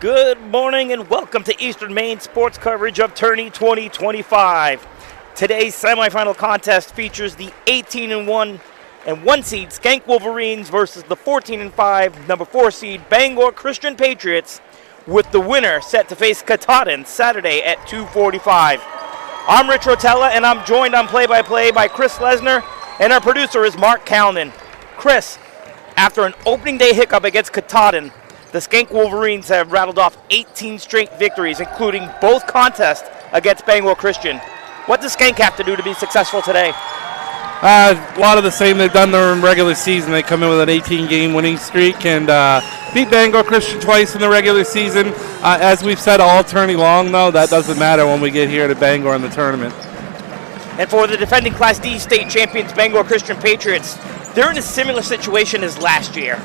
Good morning and welcome to Eastern Maine sports coverage of Tourney 2025. Today's semifinal contest features the 18-1 and 1 seed Schenck Wolverines versus the 14-5 number 4 seed Bangor Christian Patriots, with the winner set to face Katahdin Saturday at 2:45. I'm Rich Rotella and I'm joined on play-by-play by Chris Lesner, and our producer is Mark Calnan. Chris, after an opening day hiccup against Katahdin, the Schenck Wolverines have rattled off 18 straight victories, including both contests against Bangor Christian. What does Schenck have to do to be successful today? A lot of the same they've done in the regular season. They come in with an 18-game winning streak and beat Bangor Christian twice in the regular season. As we've said all tourney long, though, that doesn't matter when we get here to Bangor in the tournament. And for the defending Class D state champions Bangor Christian Patriots, they're in a similar situation as last year.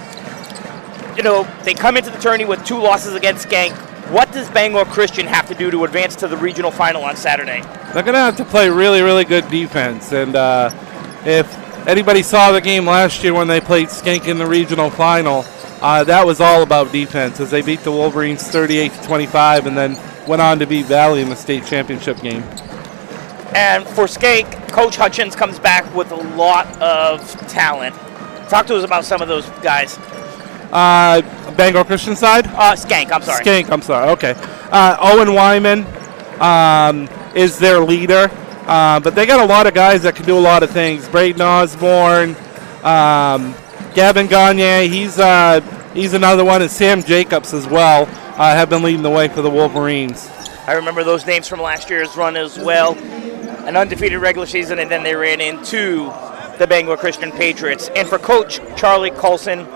You know, they come into the tourney with 2 losses against Schenck. What does Bangor Christian have to do to advance to the regional final on Saturday? They're going to have to play really, really good defense. And if anybody saw the game last year when they played Schenck in the regional final, that was all about defense, as they beat the Wolverines 38-25 and then went on to beat Valley in the state championship game. And for Schenck, Coach Hutchins comes back with a lot of talent. Talk to us about some of those guys. Bangor Christian side? Schenck, I'm sorry. Schenck, I'm sorry, okay. Owen Wyman is their leader, but they got a lot of guys that can do a lot of things. Braden Osborne, Gavin Gagne, he's another one, and Sam Jacobs as well have been leading the way for the Wolverines. I remember those names from last year's run as well. An undefeated regular season, and then they ran into the Bangor Christian Patriots. And for Coach Charlie Coulson,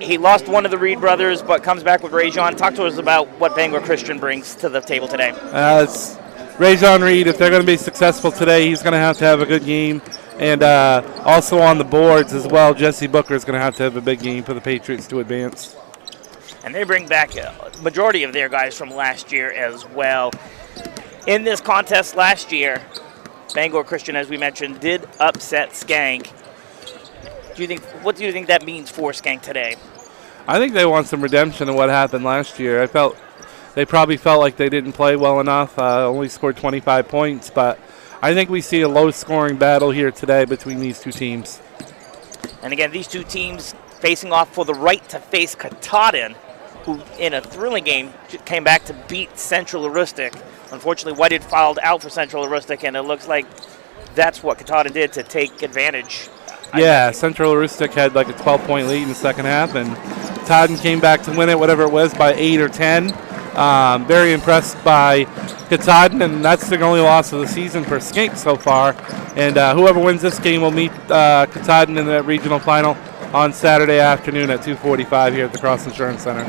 he lost one of the Reed brothers, but comes back with Rajon. Talk to us about what Bangor Christian brings to the table today. It's Rajon Reed. If they're going to be successful today, he's going to have a good game. And also on the boards as well, Jesse Booker is going to have a big game for the Patriots to advance. And they bring back a majority of their guys from last year as well. In this contest last year, Bangor Christian, as we mentioned, did upset Schenck. What do you think that means for Schenck today? I think they want some redemption of what happened last year. They probably felt like they didn't play well enough, only scored 25 points, but I think we see a low-scoring battle here today between these two teams. And again, these two teams facing off for the right to face Katahdin, who in a thrilling game came back to beat Central Aroostook. Unfortunately, White had fouled out for Central Aroostook, and it looks like that's what Katahdin did to take advantage. Yeah, Central Aroostook had like a 12-point lead in the second half, and Katahdin came back to win it, whatever it was, by 8 or 10. Very impressed by Katahdin, and that's the only loss of the season for Schenck so far. And whoever wins this game will meet Katahdin in the regional final on Saturday afternoon at 2:45 here at the Cross Insurance Center.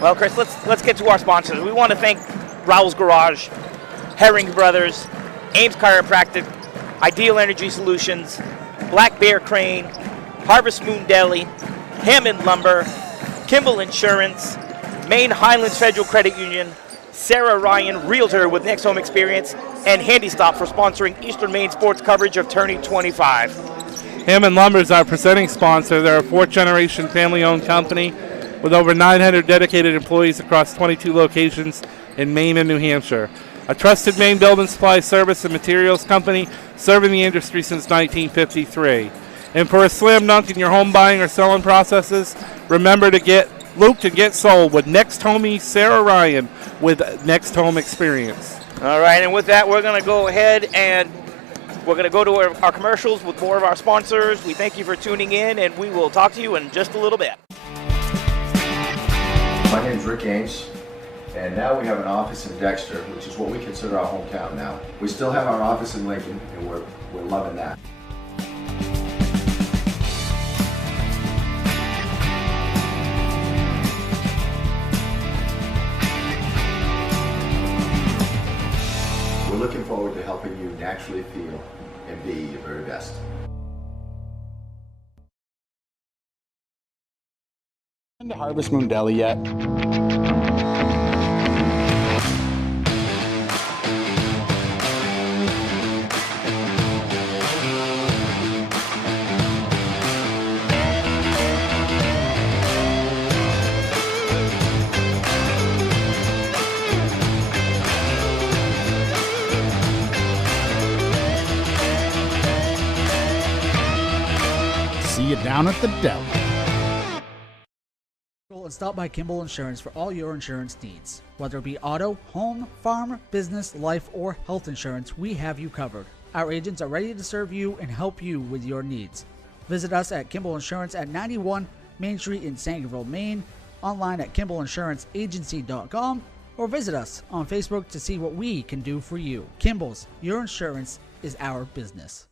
Well, Chris, let's get to our sponsors. We want to thank Raoul's Garage, Herring Brothers, Ames Chiropractic, Ideal Energy Solutions, Black Bear Crane, Harvest Moon Deli, Hammond Lumber, Kimball Insurance, Maine Highlands Federal Credit Union, Sarah Ryan, Realtor with Next Home Experience, and Handy Stop for sponsoring Eastern Maine sports coverage of Tourney 25. Hammond Lumber is our presenting sponsor. They're a 4th-generation family-owned company with over 900 dedicated employees across 22 locations in Maine and New Hampshire. A trusted Maine building supply service and materials company serving the industry since 1953. And for a slam dunk in your home buying or selling processes, remember to get looped and get sold with Next Homie Sarah Ryan with Next Home Experience. All right, and with that, we're going to go ahead and we're going to go to our commercials with more of our sponsors. We thank you for tuning in, and we will talk to you in just a little bit. My name is Rick Ames, and now we have an office in Dexter, which is what we consider our hometown now. We still have our office in Lincoln, and we're loving that. We're looking forward to helping you naturally feel and be your very best. Been to Harvest Moon Deli yet? See you down at the deli. And stop by Kimball Insurance for all your insurance needs. Whether it be auto, home, farm, business, life, or health insurance, we have you covered. Our agents are ready to serve you and help you with your needs. Visit us at Kimball Insurance at 91 Main Street in Sangerville, Maine, online at KimballInsuranceAgency.com, or visit us on Facebook to see what we can do for you. Kimball's, your insurance is our business.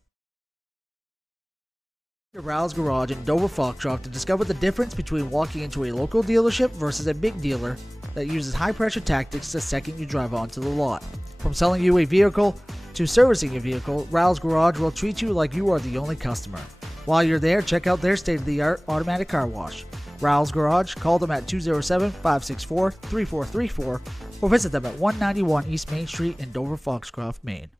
Rouse Garage in Dover Foxcroft to discover the difference between walking into a local dealership versus a big dealer that uses high-pressure tactics the second you drive onto the lot. From selling you a vehicle to servicing your vehicle, Rouse Garage will treat you like you are the only customer. While you're there, check out their state-of-the-art automatic car wash. Rouse Garage, call them at 207-564-3434 or visit them at 191 East Main Street in Dover Foxcroft, Maine.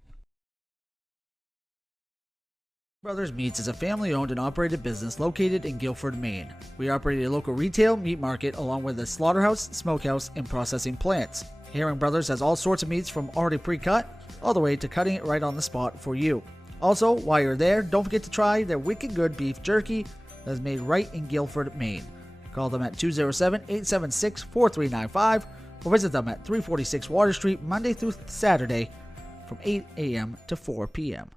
Brothers Meats is a family-owned and operated business located in Guilford, Maine. We operate a local retail meat market along with a slaughterhouse, smokehouse, and processing plants. Herring Brothers has all sorts of meats from already pre-cut all the way to cutting it right on the spot for you. Also, while you're there, don't forget to try their wicked good beef jerky that is made right in Guilford, Maine. Call them at 207-876-4395 or visit them at 346 Water Street Monday through Saturday from 8 a.m. to 4 p.m.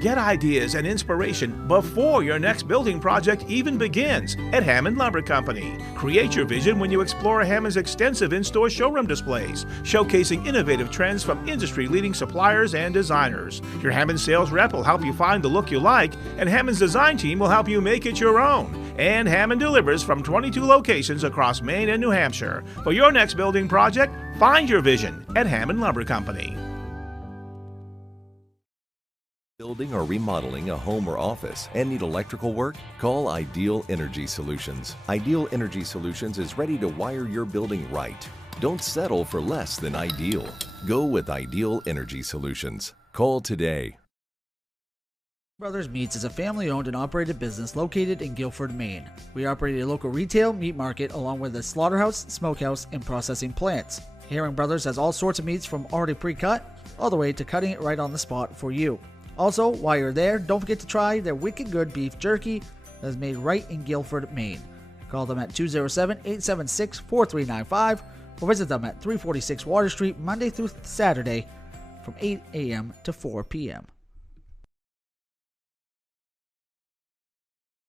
Get ideas and inspiration before your next building project even begins at Hammond Lumber Company. Create your vision when you explore Hammond's extensive in-store showroom displays, showcasing innovative trends from industry-leading suppliers and designers. Your Hammond sales rep will help you find the look you like, and Hammond's design team will help you make it your own. And Hammond delivers from 22 locations across Maine and New Hampshire. For your next building project, find your vision at Hammond Lumber Company. Building or remodeling a home or office and need electrical work? Call Ideal Energy Solutions. Ideal Energy Solutions is ready to wire your building right. Don't settle for less than ideal. Go with Ideal Energy Solutions. Call today. Brothers Meats is a family-owned and operated business located in Guilford, Maine. We operate a local retail meat market along with a slaughterhouse, smokehouse, and processing plants. Herring Brothers has all sorts of meats from already pre-cut all the way to cutting it right on the spot for you. Also, while you're there, don't forget to try their wicked good beef jerky that is made right in Guilford, Maine. Call them at 207-876-4395 or visit them at 346 Water Street Monday through Saturday from 8 a.m. to 4 p.m.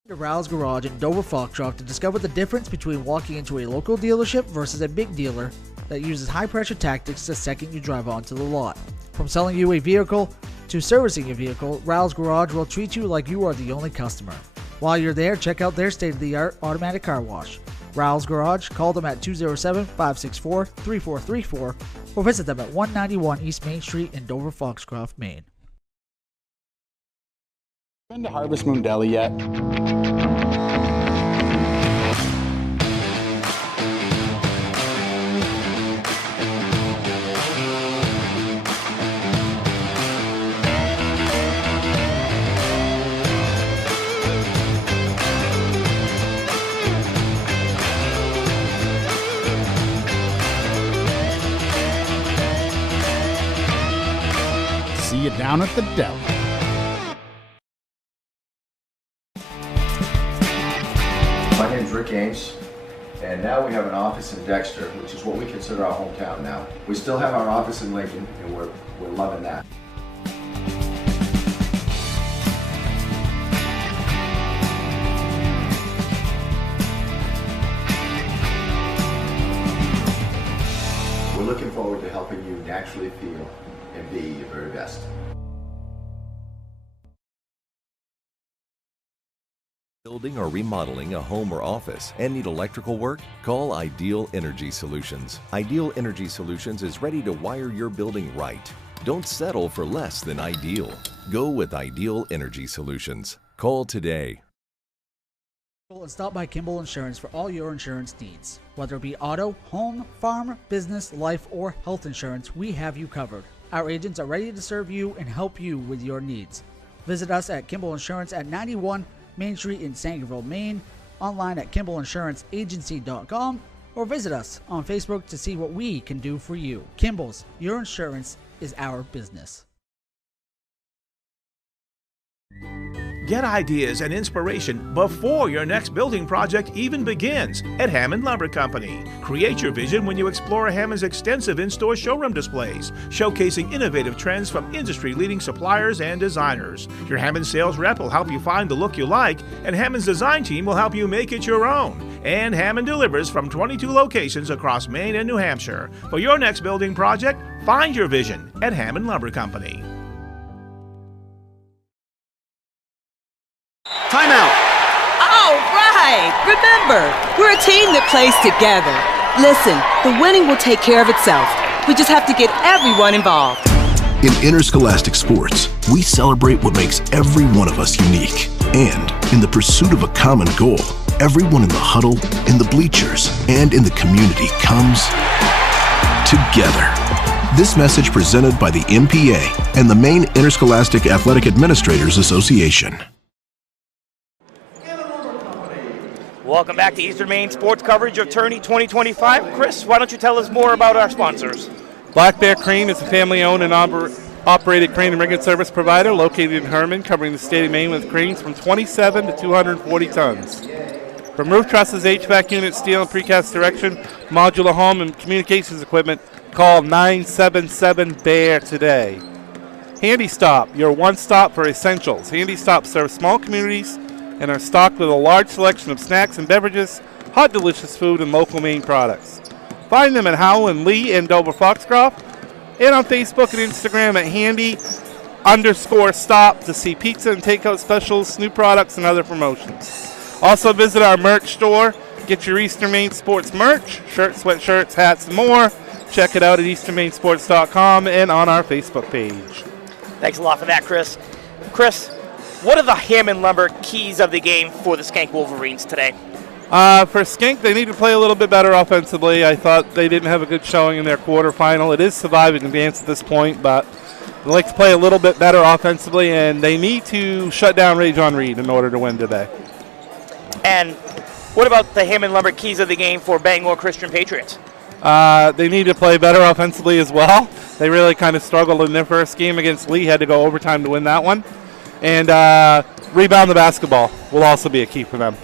Rouse Garage in Dover Foxcroft to discover the difference between walking into a local dealership versus a big dealer that uses high-pressure tactics the second you drive onto the lot. From selling you a vehicle to servicing your vehicle, Rouse Garage will treat you like you are the only customer. While you're there, check out their state-of-the-art automatic car wash. Rouse Garage, call them at 207-564-3434 or visit them at 191 East Main Street in Dover Foxcroft, Maine. Been to Harvest Moon Deli yet? See you down at the deli. My name's Rick Ames, and now we have an office in Dexter, which is what we consider our hometown now. We still have our office in Lincoln, and we're loving that. We're looking forward to helping you naturally feel and be your very best. Building or remodeling a home or office and need electrical work? Call Ideal Energy Solutions. Ideal Energy Solutions is ready to wire your building right. Don't settle for less than ideal. Go with Ideal Energy Solutions. Call today. And stop by Kimball Insurance for all your insurance needs. Whether it be auto, home, farm, business, life, or health insurance, we have you covered. Our agents are ready to serve you and help you with your needs. Visit us at Kimball Insurance at 91 Main Street in Sangerville, Maine, online at KimballInsuranceAgency.com, or visit us on Facebook to see what we can do for you. Kimball's, your insurance is our business. Get ideas and inspiration before your next building project even begins at Hammond Lumber Company. Create your vision when you explore Hammond's extensive in-store showroom displays, showcasing innovative trends from industry-leading suppliers and designers. Your Hammond sales rep will help you find the look you like, and Hammond's design team will help you make it your own. And Hammond delivers from 22 locations across Maine and New Hampshire. For your next building project, find your vision at Hammond Lumber Company. Timeout. All right. Remember, we're a team that plays together. Listen, the winning will take care of itself. We just have to get everyone involved. In interscholastic sports, we celebrate what makes every one of us unique. And in the pursuit of a common goal, everyone in the huddle, in the bleachers, and in the community comes together. This message presented by the MPA and the Maine Interscholastic Athletic Administrators Association. Welcome back to Eastern Maine sports coverage of Tourney 2025. Chris, why don't you tell us more about our sponsors? Black Bear Crane is a family-owned and operated crane and rigging service provider located in Herman, covering the state of Maine with cranes from 27 to 240 tons. From roof trusses, HVAC units, steel and precast erection, modular home, and communications equipment, call 977-BEAR today. Handy Stop, your one-stop for essentials. Handy Stop serves small communities and are stocked with a large selection of snacks and beverages, hot delicious food, and local Maine products. Find them at Howell and Lee and Dover Foxcroft, and on Facebook and Instagram at handy_stop to see pizza and takeout specials, new products, and other promotions. Also visit our merch store. Get your Eastern Maine sports merch, shirts, sweatshirts, hats, and more. Check it out at easternmainsports.com and on our Facebook page. Thanks a lot for that, Chris. Chris, what are the Hammond Lumber keys of the game for the Schenck Wolverines today? For Schenck, they need to play a little bit better offensively. I thought they didn't have a good showing in their quarterfinal. It is survive and advance at this point, but they like to play a little bit better offensively, and they need to shut down Ray John Reed in order to win today. And what about the Hammond Lumber keys of the game for Bangor Christian Patriots? They need to play better offensively as well. They really kind of struggled in their first game against Lee, had to go overtime to win that one. And rebound the basketball will also be a key for them.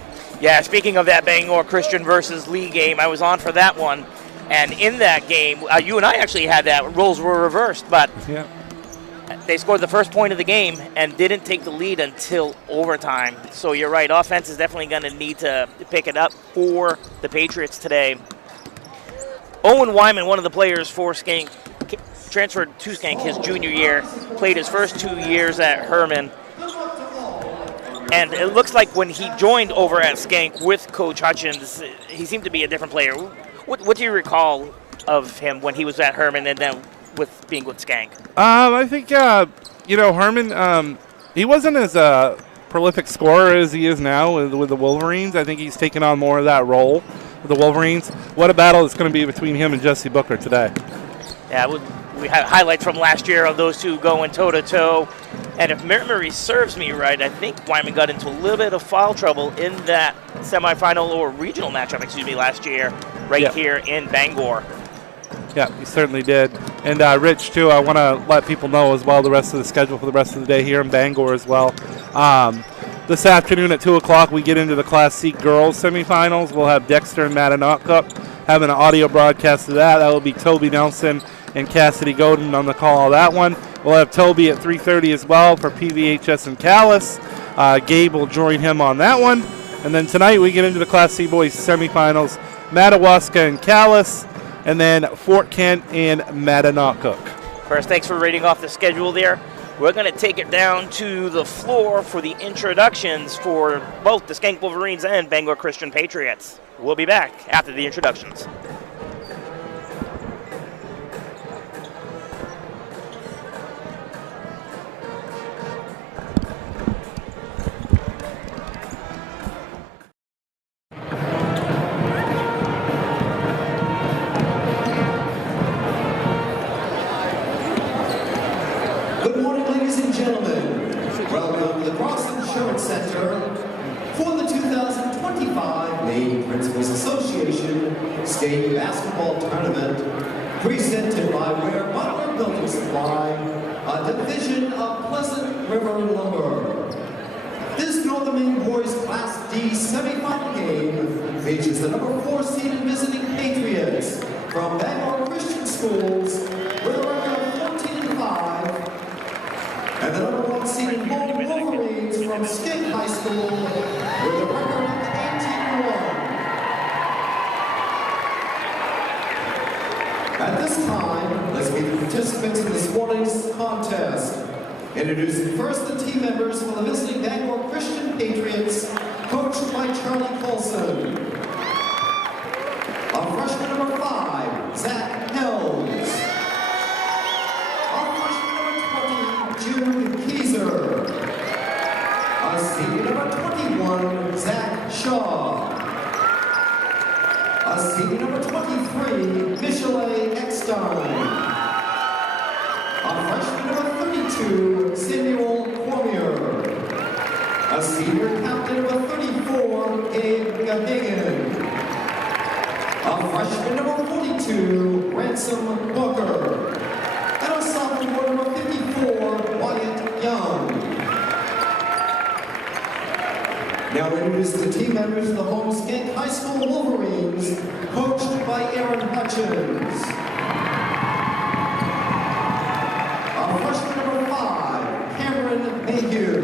Yeah, speaking of that Bangor Christian versus Lee game, I was on for that one. And in that game, you and I actually had that. Roles were reversed, but yeah, they scored the first point of the game and didn't take the lead until overtime. So you're right, offense is definitely going to need to pick it up for the Patriots today. Owen Wyman, one of the players for Schenck, transferred to Schenck his junior year, played his first 2 years at Herman. And it looks like when he joined over at Schenck with Coach Hutchins, he seemed to be a different player. What do you recall of him when he was at Herman and then with being with Schenck? I think, Herman, he wasn't as a prolific scorer as he is now with the Wolverines. I think he's taken on more of that role with the Wolverines. What a battle it's going to be between him and Jesse Booker today. Yeah, we had highlights from last year of those two going toe-to-toe. And if memory serves me right, I think Wyman got into a little bit of foul trouble in that semifinal or regional matchup, last year, here in Bangor. Yeah, he certainly did. And Rich, too, I want to let people know as well the rest of the schedule for the rest of the day here in Bangor as well. This afternoon at 2 o'clock, we get into the Class C girls semifinals. We'll have Dexter and Mattinock having an audio broadcast of that. That will be Toby Nelson and Cassidy Godin on the call on that one. We'll have Toby at 3:30 as well for PVHS and Callis. Gabe will join him on that one. And then tonight we get into the Class C boys semifinals, Madawaska and Callis, and then Fort Kent and Mattinock. First, thanks for reading off the schedule there. We're going to take it down to the floor for the introductions for both the Schenck Wolverines and Bangor Christian Patriots. We'll be back after the introductions. Good morning, ladies and gentlemen. Welcome to the Cross Insurance Center for the 2025 Maine Principals Association State Basketball Tournament, presented by Ware Butler Building Supply, a division of Pleasant River Lumber. This upcoming boys Class D semifinal game features the number 4 seeded visiting Patriots from Bangor Christian Schools with a record of 14-5, and the number 1 seeded home Wolverines from Schenck High School with a record of 18-1. At this time, let's meet the participants in this morning's contest. Introducing first the team members for the visiting Bangor Christian Patriots, coached by Charlie Colson. Our freshman number 5, Zach Helms. Our freshman number 20, Jude Kieser. Our senior number 21, Zach Shaw. Our senior number 23, Michele Eckstein. Our freshman number 32, Samuel Cormier. A senior captain number 34, Gabe Gahagan. A freshman number 42, Ransom Booker. And a sophomore number 54, Wyatt Young. Now introduce the team members of the home Schenck High School Wolverines, coached by Aaron Hutchins. Our freshman number 5, Cameron Mayhew.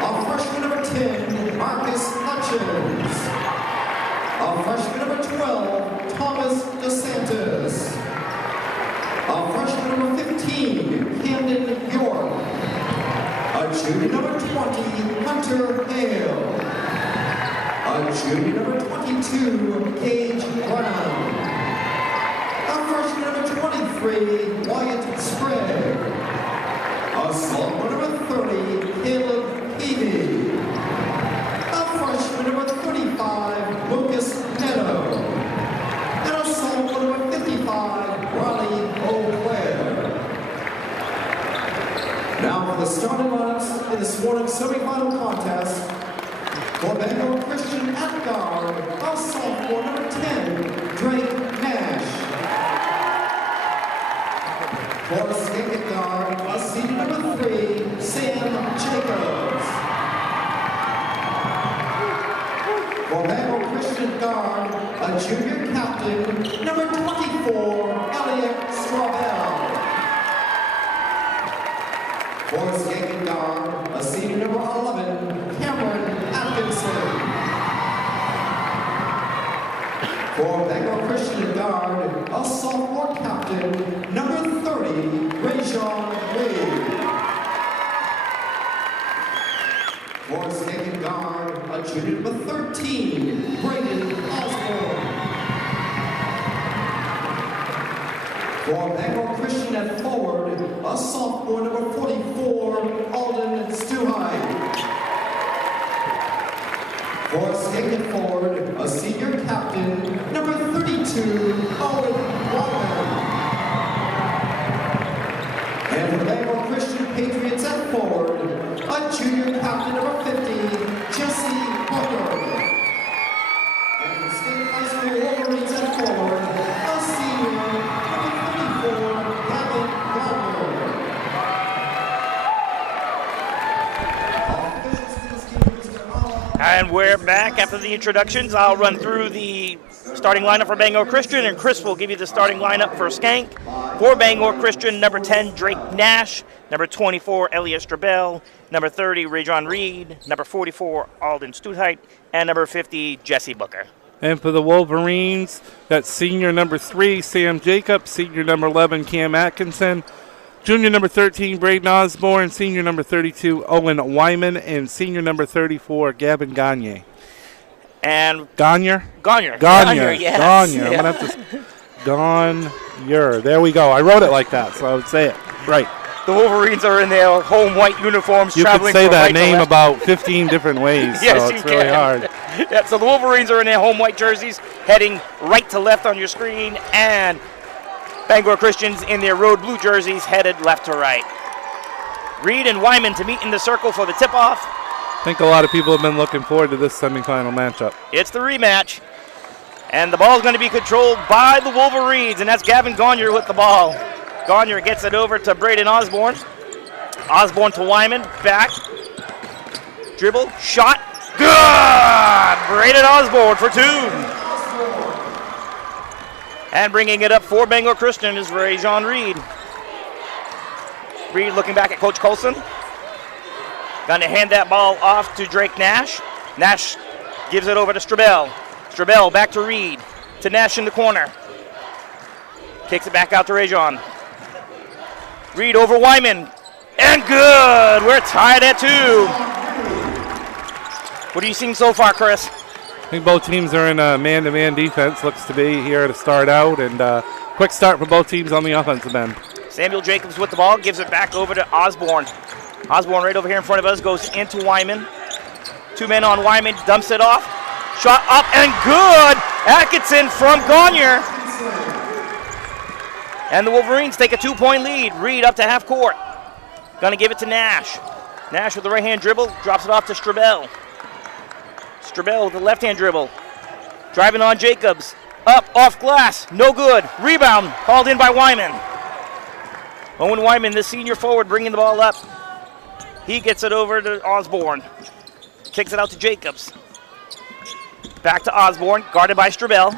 Our freshman number 10, Marcus Hutchins. Our freshman number 12, Thomas DeSantis. Our freshman number 15, Camden York. A junior number 20, Hunter Hale. A junior number 22, Gage Brown. A freshman number 23, Wyatt Sprague. A sophomore number 30, Caleb Peavy. A freshman number 35, Lucas Neto. And a sophomore number 55, Ronnie O'Clair. Now for the starting lineups in this morning's semifinal contest. For Bangor Christian at guard, a sophomore number 10, Drake Nash. For Schenck at guard, a senior number 3, Sam Jacobs. For Bangor Christian at guard, a junior captain, number 24, Elliot Strawbell. For Schenck at guard, a senior number 11, Cameron Atkinson. For Bangor Christian at guard, a sophomore captain, number 30, Rajon Lee. For Schenck at guard, a junior number 13, Braden Osborne. For Bangor Christian at forward, a sophomore number 44, Alden Stuhite. For Schenck at forward, a senior captain, number 32, Owen Wyman. And for the Bangor Christian Patriots at forward, a junior captain, number 50, Jesse Booker. And for the Schenck High School Wolverines at forward, a senior, number 34, Gavin Gardner. And we're back after the introductions. I'll run through the starting lineup for Bangor Christian, and Chris will give you the starting lineup for Schenck. For Bangor Christian, number 10, Drake Nash. Number 24, Elliot Strabell. Number 30, Rajon Reed. Number 44, Alden Stuhite. And number 50, Jesse Booker. And for the Wolverines, that's senior number 3, Sam Jacobs. Senior number 11, Cam Atkinson. Junior number 13, Braden Osborne. Senior number 32, Owen Wyman. And senior number 34, Gavin Gagne. And Gagne? Gagne, yes. Gagne. Yeah. I'm going to have to... Gagne. There we go. I wrote it like that, so I would say it. Right. The Wolverines are in their home white uniforms. You traveling could say from that right name to left. about 15 different ways, Yes, so you it's really can. hard. Yeah, so the Wolverines are in their home white jerseys, heading right to left on your screen, and Bangor Christians in their road blue jerseys, headed left to right. Reed and Wyman to meet in the circle for the tip-off. I think a lot of people have been looking forward to this semifinal matchup. It's the rematch, and the ball is going to be controlled by the Wolverines, and that's Gavin Gagne with the ball. Gagne gets it over to Braden Osborne. Osborne to Wyman, back. Dribble, shot, good! Braden Osborne for 2. And bringing it up for Bangor Christian is Rajon Reed. Reed looking back at Coach Colson. Going to hand that ball off to Drake Nash. Nash gives it over to Strabel. Strabel back to Reed. To Nash in the corner. Kicks it back out to Rajon. Reed over Wyman. And good! We're tied at 2. What are you seeing so far, Chris? I think both teams are in a man-to-man defense, looks to be here to start out, and quick start for both teams on the offensive end. Samuel Jacobs with the ball, gives it back over to Osborne. Osborne right over here in front of us, goes into Wyman. 2 men on Wyman, dumps it off. Shot up and good! Atkinson from Gagner. And the Wolverines take a 2-point lead. Reed up to half court. Gonna give it to Nash. Nash with the right-hand dribble, drops it off to Strabel. Strabel with the left-hand dribble. Driving on Jacobs. Up, off glass, no good. Rebound, called in by Wyman. Owen Wyman, the senior forward, bringing the ball up. He gets it over to Osborne. Kicks it out to Jacobs. Back to Osborne, guarded by Strabel.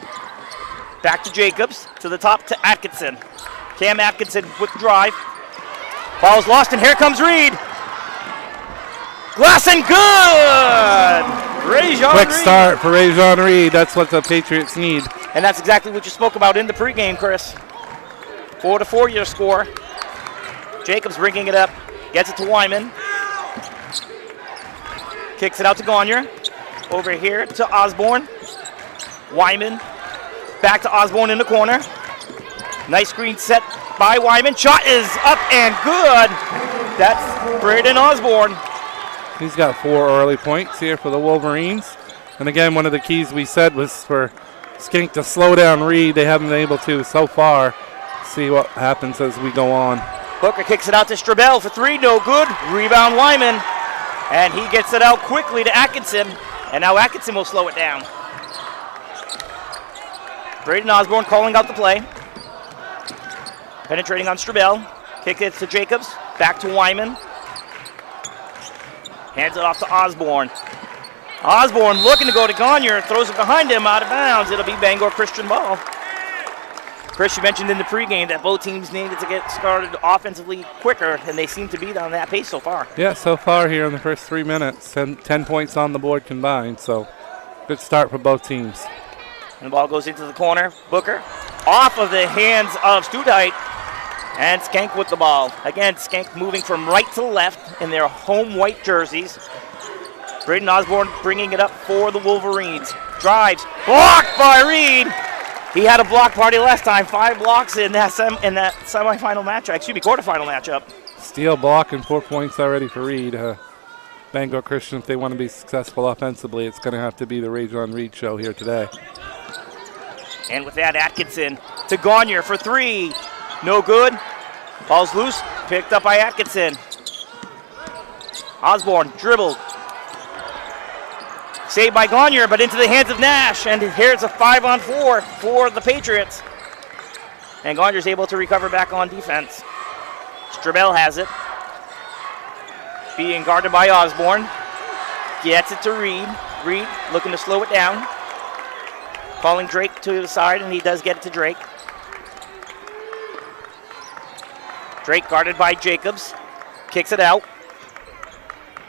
Back to Jacobs, to the top to Atkinson. Cam Atkinson with the drive. Ball's lost, and here comes Reed. Glass and good! Rajon Quick Reed. start for Rajon Reed. That's what the Patriots need. And that's exactly what you spoke about in the pregame, Chris. 4-4 your score. Jacobs bringing it up, gets it to Wyman. Kicks it out to Gagner. Over here to Osborne. Wyman. Back to Osborne in the corner. Nice screen set by Wyman. Shot is up and good. That's Braden Osborne. He's got 4 early points here for the Wolverines. And again, one of the keys we said was for Schenck to slow down Reed. They haven't been able to so far. See what happens as we go on. Booker kicks it out to Strabel for 3, no good. Rebound Wyman. And he gets it out quickly to Atkinson. And now Atkinson will slow it down. Braden Osborne calling out the play. Penetrating on Strabel. Kick it to Jacobs. Back to Wyman. Hands it off to Osborne. Osborne looking to go to Gagner. Throws it behind him, out of bounds. It'll be Bangor Christian ball. Chris, you mentioned in the pregame that both teams needed to get started offensively quicker, and they seem to be on that pace so far. Yeah, so far here in the first 3 minutes, 10 points on the board combined, so good start for both teams. And the ball goes into the corner. Booker off of the hands of Studheit, and Schenck with the ball. Again, Schenck moving from right to left in their home white jerseys. Braden Osborne bringing it up for the Wolverines. Drives, blocked by Reed. He had a block party last time. 5 blocks in that semifinal matchup. Quarterfinal matchup. Steal, block, and 4 points already for Reed. Bangor Christian, if they want to be successful offensively, it's going to have to be the Rajon Reed show here today. And with that, Atkinson to Gagner for 3. No good. Ball's loose. Picked up by Atkinson. Osborne dribbled. Saved by Gagner, but into the hands of Nash. And here's a 5-on-4 for the Patriots. And Gagner's able to recover back on defense. Strabel has it. Being guarded by Osborne. Gets it to Reed. Reed looking to slow it down. Calling Drake to the side, and he does get it to Drake. Drake guarded by Jacobs. Kicks it out.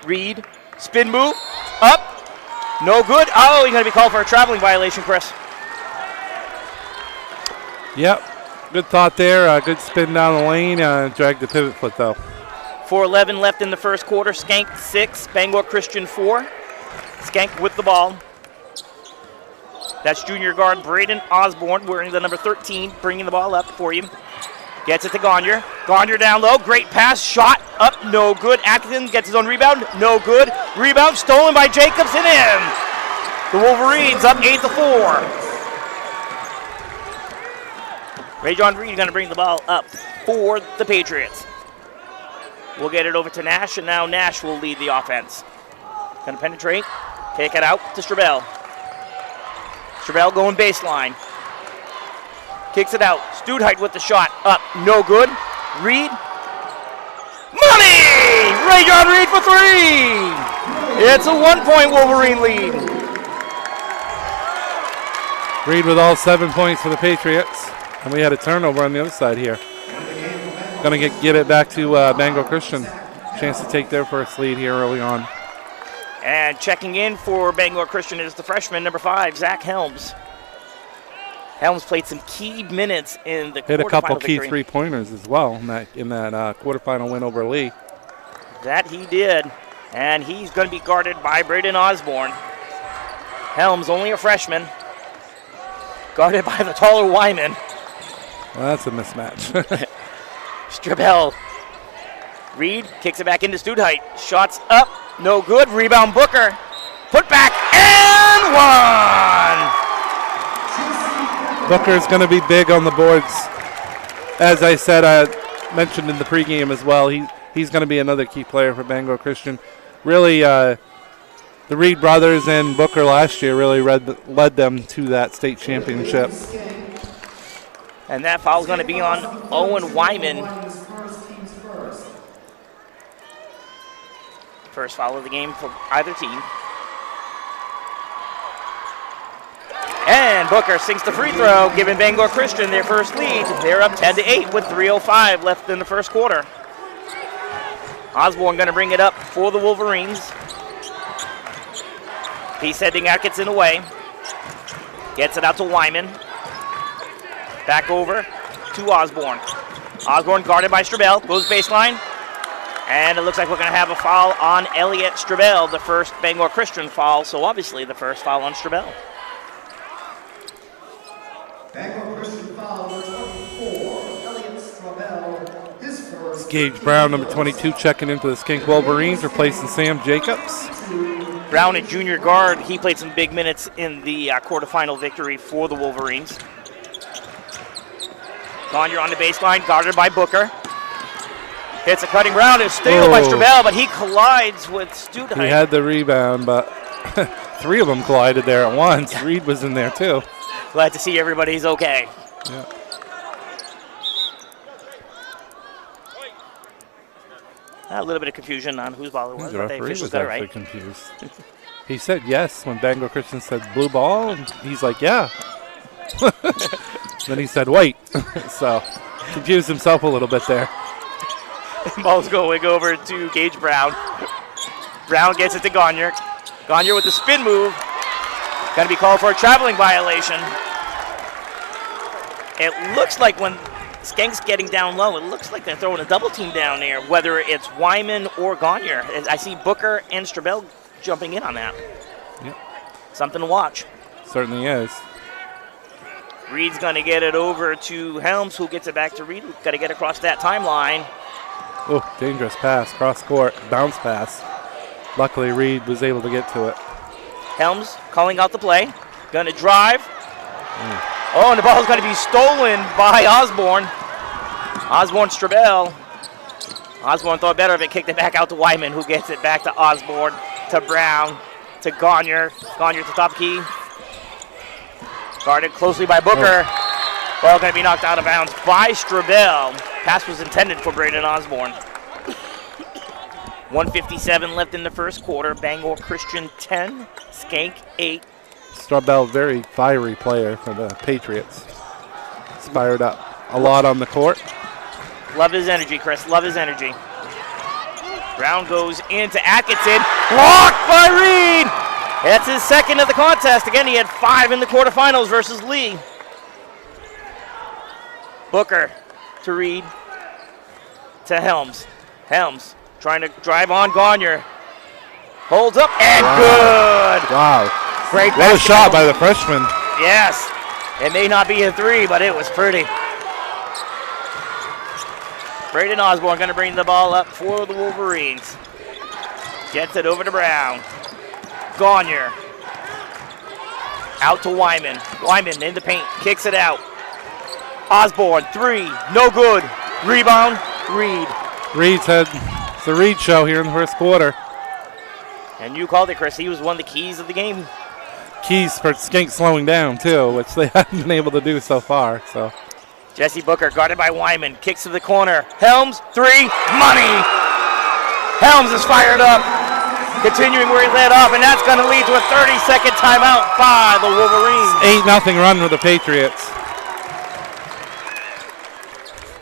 Reed. Spin move. Up. No good. Oh, he's going to be called for a traveling violation, Chris. Yep. Good thought there. Good spin down the lane. Dragged the pivot foot, though. 4:11 left in the first quarter. Schenck 6, Bangor Christian 4. Schenck with the ball. That's junior guard Braden Osborne wearing the number 13, bringing the ball up for you. Gets it to Gagner. Gagner down low. Great pass. Shot up. No good. Atkinson gets his own rebound. No good. Rebound stolen by Jacobs and in. The Wolverines up 8-4. Rajon Reed going to bring the ball up for the Patriots. We'll get it over to Nash, and now Nash will lead the offense. Going to penetrate. Take it out to Strabel. Strabel going baseline. Kicks it out. Studheit with the shot. Up. No good. Reed. Money! John Reed for three. It's a 1-point Wolverine lead. Reed with all 7 points for the Patriots. And we had a turnover on the other side here. Going to get it back to Bangor Christian. Chance to take their first lead here early on. And checking in for Bangor Christian is the freshman, number 5, Zach Helms. Helms played some key minutes in the quarterfinal. Hit a couple key victory. three-pointers as well in that quarterfinal win over Lee. That he did. And he's going to be guarded by Braden Osborne. Helms, only a freshman, guarded by the taller Wyman. Well, that's a mismatch. Strabel. Reed kicks it back into Studheit. Shots up, no good. Rebound Booker. Put back and one. Booker's going to be big on the boards. As I said, I mentioned in the pregame as well, he's going to be another key player for Bangor Christian. Really, the Reed brothers and Booker last year really led them to that state championship. And that foul's going to be on Owen Wyman. First foul of the game for either team. And Booker sinks the free throw, giving Bangor Christian their first lead. They're up 10-8 with 3:05 left in the first quarter. Osborne going to bring it up for the Wolverines. He's heading out, gets in the way. Gets it out to Wyman. Back over to Osborne. Osborne guarded by Strabel, goes baseline. And it looks like we're going to have a foul on Elliot Strabel, the first Bangor Christian foul, so obviously the first foul on Strabel. Bangor Christian foul number 24, Elliot Strabel, his first. Gage Brown, number 22, checking into the Schenck Wolverines, replacing Sam Jacobs. Brown, a junior guard, he played some big minutes in the quarterfinal victory for the Wolverines. Gonyard on the baseline, guarded by Booker. Hits a cutting round, is steal by Strabel, but he collides with Studheit. He had the rebound, but 3 of them collided there at once. Reed was in there too. Glad to see everybody's okay. Yeah. A little bit of confusion on whose ball it was, The but the referee officials was got it actually right. confused. He said yes when Bangor Christian said blue ball, and he's like, yeah. Then he said wait. So confused himself a little bit there. Ball's going over to Gage Brown. Brown gets it to Gonyard. Gonyard with the spin move. Going to be called for a traveling violation. It looks like when Schenck's getting down low, it looks like they're throwing a double team down there, whether it's Wyman or Gonyard. I see Booker and Strabel jumping in on that. Yep. Something to watch. Certainly is. Reed's going to get it over to Helms, who gets it back to Reed. Got to get across that timeline. Oh, dangerous pass, cross court, bounce pass. Luckily, Reed was able to get to it. Helms calling out the play. Going to drive. Oh, and the ball's going to be stolen by Osborne. Osborne Strabel. Osborne thought better of it, kicked it back out to Wyman, who gets it back to Osborne, to Brown, to Gonyard. Gonyard to top key. Guarded closely by Booker. Ball going to be knocked out of bounds by Strabel. Pass was intended for Braden Osborne. 1:57 left in the first quarter. Bangor Christian 10, Schenck 8. Strabel, very fiery player for the Patriots. Fired up a lot on the court. Love his energy, Chris. Love his energy. Brown goes into Atkinson. Blocked by Reed. That's his second of the contest. Again, he had 5 in the quarterfinals versus Lee. Booker to Reed. To Helms. Helms trying to drive on Gonyard. Holds up and good. Wow. Great What a shot by the freshman. Yes. It may not be a 3, but it was pretty. Braden Osborne going to bring the ball up for the Wolverines. Gets it over to Brown. Gonyard. Out to Wyman. Wyman in the paint. Kicks it out. Osborne, 3. No good. Rebound, Reed. Reed's had the Reed show here in the first quarter. And you called it, Chris. He was one of the keys of the game. Keys for Schenck slowing down, too, which they haven't been able to do so far. So Jesse Booker guarded by Wyman. Kicks to the corner. Helms, 3. Money. Helms is fired up, continuing where he led off, and that's going to lead to a 30-second timeout by the Wolverines. 8-0 run for the Patriots.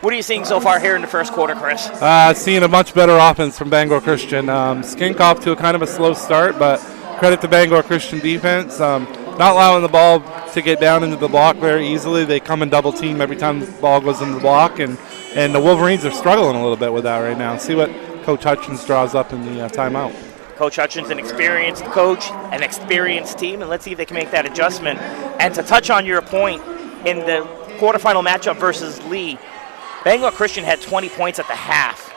What are you seeing so far here in the first quarter, Chris? Seeing a much better offense from Bangor Christian. Schenck off to a kind of a slow start, but credit to Bangor Christian defense. Not allowing the ball to get down into the block very easily. They come and double team every time the ball goes into the block, and the Wolverines are struggling a little bit with that right now. See what Coach Hutchins draws up in the timeout. Coach Hutchins, an experienced coach, an experienced team, and let's see if they can make that adjustment. And to touch on your point, in the quarterfinal matchup versus Lee, Bangor Christian had 20 points at the half.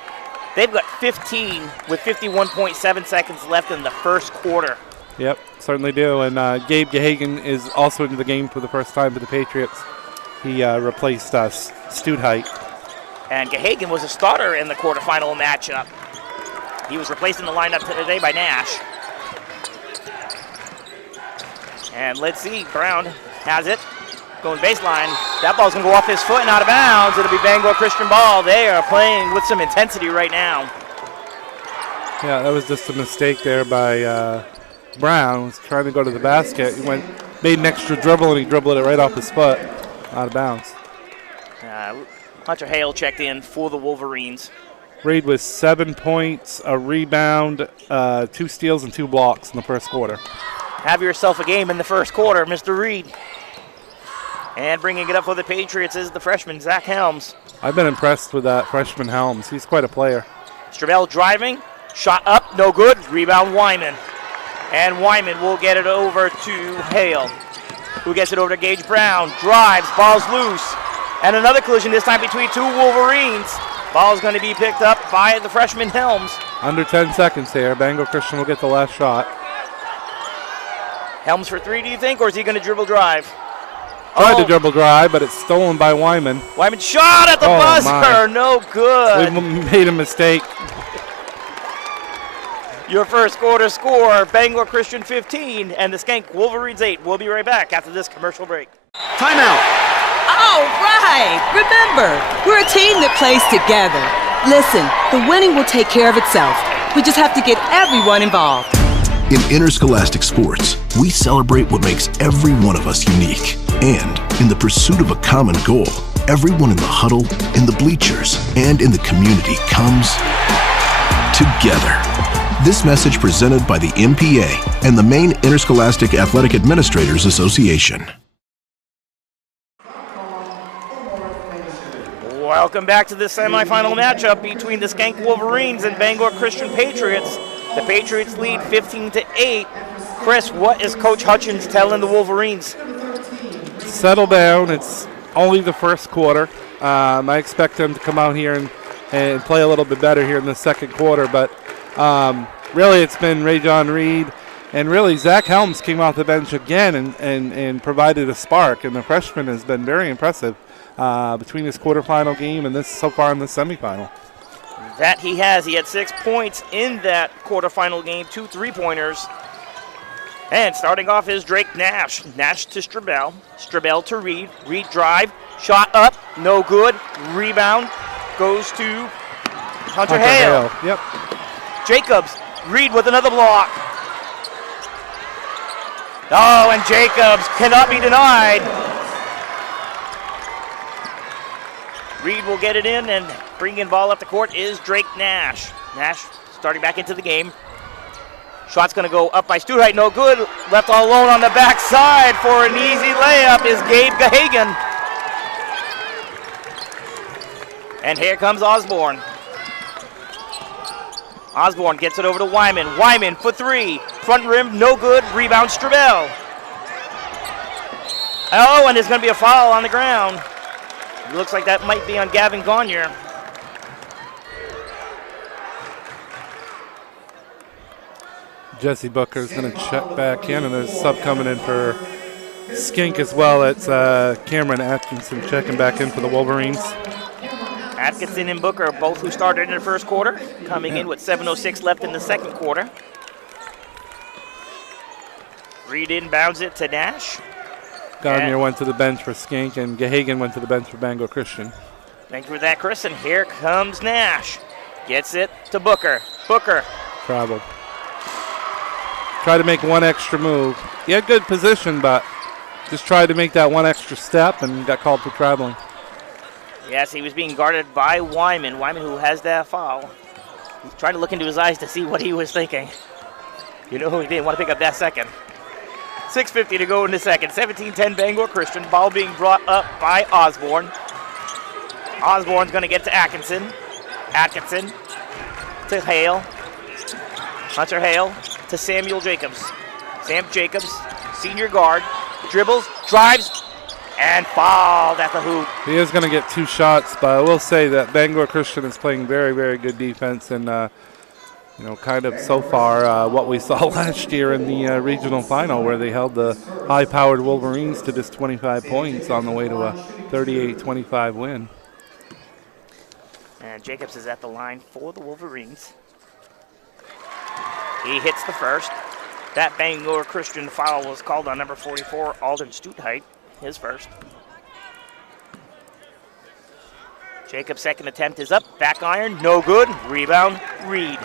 They've got 15 with 51.7 seconds left in the first quarter. Yep, certainly do. And Gabe Gahagan is also into the game for the first time for the Patriots. He replaced Studheit. And Gahagan was a starter in the quarterfinal matchup. He was replaced in the lineup today by Nash. And let's see, Brown has it. Going baseline. That ball's going to go off his foot and out of bounds. It'll be Bangor Christian ball. They are playing with some intensity right now. Yeah, that was just a mistake there by Brown. He was trying to go to the basket. He made an extra dribble, and he dribbled it right off his foot, out of bounds. Hunter Hale checked in for the Wolverines. Reed with 7 points, a rebound, 2 steals, and 2 blocks in the first quarter. Have yourself a game in the first quarter, Mr. Reed. And bringing it up for the Patriots is the freshman, Zach Helms. I've been impressed with that freshman Helms. He's quite a player. Strabel driving, shot up, no good. Rebound Wyman. And Wyman will get it over to Hale, who gets it over to Gage Brown. Drives, ball's loose. And another collision, this time between two Wolverines. Ball's going to be picked up by the freshman Helms. Under 10 seconds here. Bangor Christian will get the last shot. Helms for three, do you think, or is he going to dribble drive? Tried to dribble drive, but it's stolen by Wyman. Wyman shot at the buzzer. No good. We made a mistake. Your first quarter score, Bangor Christian 15 and the Schenck Wolverines 8. We'll be right back after this commercial break. Timeout. All right. Remember, we're a team that plays together. Listen, the winning will take care of itself. We just have to get everyone involved. In interscholastic sports, we celebrate what makes every one of us unique. And in the pursuit of a common goal, everyone in the huddle, in the bleachers, and in the community comes together. This message presented by the MPA and the Maine Interscholastic Athletic Administrators Association. Welcome back to the semifinal matchup between the Schenck Wolverines and Bangor Christian Patriots. The Patriots lead 15-8. Chris, what is Coach Hutchins telling the Wolverines? Settle down. It's only the first quarter. I expect them to come out here and play a little bit better here in the second quarter. But really, it's been Ray John Reed. And really, Zach Helms came off the bench again and provided a spark. And the freshman has been very impressive between his quarterfinal game and this so far in the semifinal. That he has. He had 6 points in that quarterfinal game, 2 3-pointers. And starting off is Drake Nash. Nash to Strabel. Strabel to Reed. Reed drive. Shot up. No good. Rebound goes to Hunter Hale. Yep. Jacobs. Reed with another block. Oh, and Jacobs cannot be denied. Reed will get it in, and bringing ball up the court is Drake Nash. Nash starting back into the game. Shot's going to go up by Studheit, no good. Left all alone on the backside for an easy layup is Gabe Gahagan. And here comes Osborne. Osborne gets it over to Wyman. Wyman for three. Front rim, no good. Rebound, Strabel. Oh, and there's going to be a foul on the ground. It looks like that might be on Gavin Gagne. Jesse Booker is going to check back in, and there's a sub coming in for Schenck as well. It's Cameron Atkinson checking back in for the Wolverines. Atkinson and Booker, both who started in the first quarter, coming in with 7:06 left in the second quarter. Reed inbounds it to Nash. Gagne went to the bench for Schenck, and Gahagan went to the bench for Bangor Christian. Thank you for that, Chris. And here comes Nash. Gets it to Booker. Booker. Traveled. Tried to make one extra move. He had good position, but just tried to make that one extra step and got called for traveling. Yes, he was being guarded by Wyman. Wyman, who has that foul. He's trying to look into his eyes to see what he was thinking. You know who he didn't want to pick up that second. 6:50 to go in the second. 17-10 Bangor Christian. Ball being brought up by Osborne. Osborne's going to get to Atkinson. Atkinson to Hale. Hunter Hale to Samuel Jacobs. Sam Jacobs, senior guard, dribbles, drives, and fouled at the hoop. He is going to get 2 shots, but I will say that Bangor Christian is playing very, very good defense, and kind of so far what we saw last year in the regional final, where they held the high-powered Wolverines to just 25 points on the way to a 38-25 win. And Jacobs is at the line for the Wolverines. He hits the first. That Bangor Christian foul was called on number 44, Alden Stutheit, his first. Jacobs' second attempt is up. Back iron, no good. Rebound, Reed.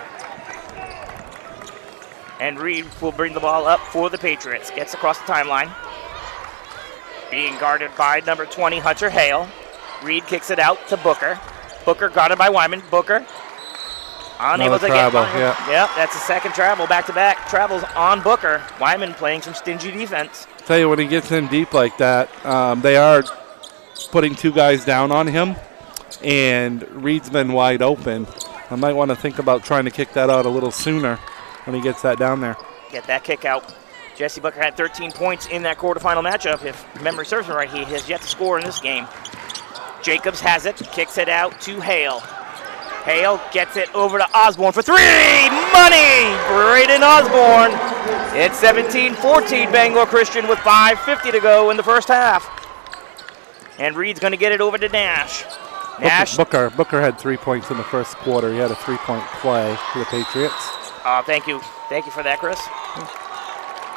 And Reed will bring the ball up for the Patriots. Gets across the timeline. Being guarded by number 20, Hunter Hale. Reed kicks it out to Booker. Booker guarded by Wyman. Booker unable to get by him. Yep, that's a second travel, back-to-back travels on Booker. Wyman playing some stingy defense. Tell you, when he gets in deep like that, they are putting 2 guys down on him, and Reed's been wide open. I might want to think about trying to kick that out a little sooner when he gets that down there. Get that kick out. Jesse Booker had 13 points in that quarterfinal matchup. If memory serves me right, he has yet to score in this game. Jacobs has it, kicks it out to Hale. Hale gets it over to Osborne for 3. Money! Braden Osborne. It's 17-14 Bangor Christian with 5:50 to go in the first half. And Reed's going to get it over to Nash. Nash. Booker had 3 points in the first quarter. He had a 3-point play for the Patriots. Thank you. Thank you for that, Chris.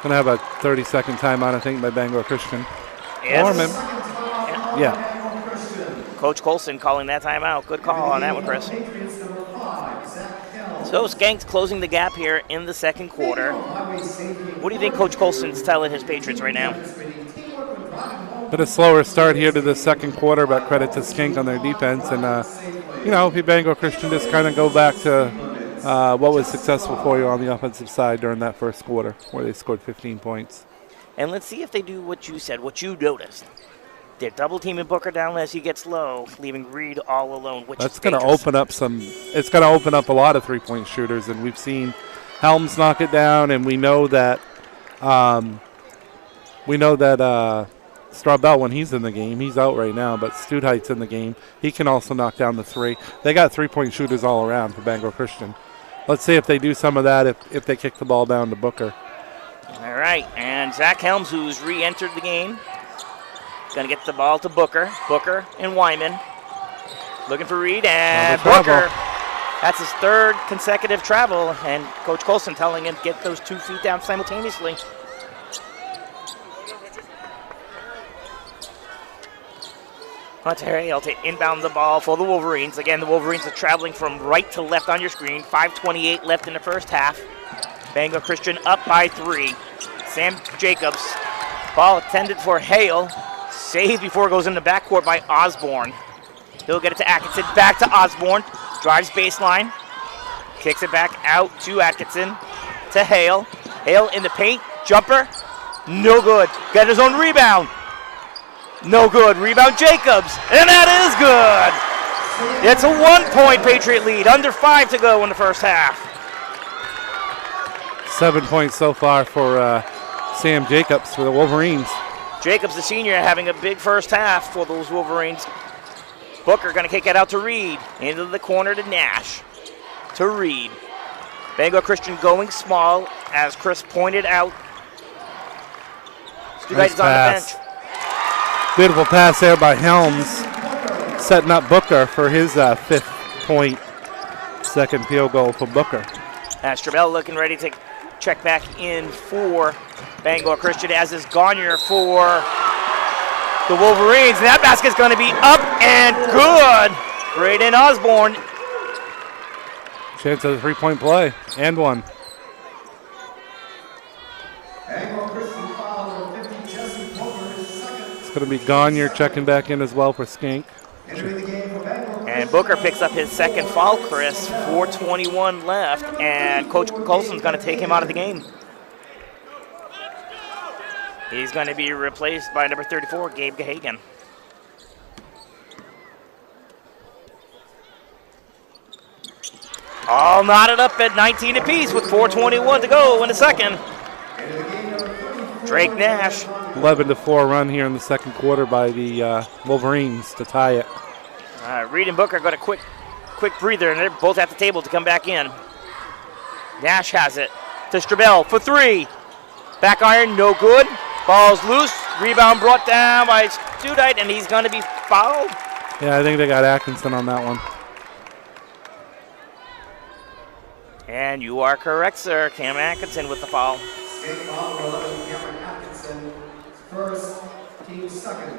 Going to have a 30-second timeout, I think, by Bangor Christian. Yes. Norman. Yeah. Coach Colson calling that timeout. Good call on that one, Chris. So Schenck's closing the gap here in the second quarter. What do you think Coach Colson's telling his Patriots right now? Bit a slower start here to the second quarter, but credit to Schenck on their defense. And, if Bangor Christian just kind of go back to what was successful for you on the offensive side during that first quarter, where they scored 15 points. And let's see if they do what you said, what you noticed. They're double teaming Booker down as he gets low, leaving Reed all alone, which That's is going to open up it's going to open up a lot of 3-point shooters, and we've seen Helms knock it down, and we know that Straubel, when he's in the game, he's out right now, but Stutheit's in the game. He can also knock down the 3. They got 3-point shooters all around for Bangor Christian. Let's see if they do some of that if they kick the ball down to Booker. All right, and Zach Helms, who's re-entered the game, going to get the ball to Booker. Booker and Wyman. Looking for Reed, and Booker. That's his 3rd consecutive travel, and Coach Colson telling him get those 2 feet down simultaneously. Hunter Hale to inbound the ball for the Wolverines. Again, the Wolverines are traveling from right to left on your screen. 5:28 left in the first half. Bangor Christian up by 3. Sam Jacobs. Ball intended for Hale. Saved before it goes in the backcourt by Osborne. He'll get it to Atkinson. Back to Osborne. Drives baseline. Kicks it back out to Atkinson. To Hale. Hale in the paint. Jumper. No good. Got his own rebound. No good. Rebound Jacobs. And that is good. It's a 1-point Patriot lead. Under 5 to go in the first half. 7 points so far for Sam Jacobs for the Wolverines. Jacobs, the senior, having a big first half for those Wolverines. Booker going to kick it out to Reed. Into the corner to Nash. To Reed. Bangor Christian going small, as Chris pointed out. Studite's on the bench. Beautiful pass there by Helms, setting up Booker for his 5th point. Second field goal for Booker. Strabel looking ready to check back in for Bangor Christian, as is Gagne for the Wolverines. And that basket's going to be up and good. Braden Osborne. Chance of a three-point play, and one. Bangor Christian foul number 50, Jesse Booker, his second. It's going to be Gagne checking back in as well for Schenck. Entering the game for Bangor Christian. And Booker picks up his second foul, Chris. 4:21 left, and Coach Colson's going to take him out of the game. He's going to be replaced by number 34, Gabe Gahagan. All knotted up at 19 apiece with 4:21 to go in the second. Drake Nash. 11-4 run here in the second quarter by the Wolverines to tie it. Reed and Booker got a quick breather, and they're both at the table to come back in. Nash has it to Strabel for three. Back iron, no good. Ball's loose. Rebound brought down by Studite, and he's going to be fouled. Yeah, I think they got Atkinson on that one. And you are correct, sir. Cam Atkinson with the foul. Skate foul number 11, Cameron Atkinson, first, team second.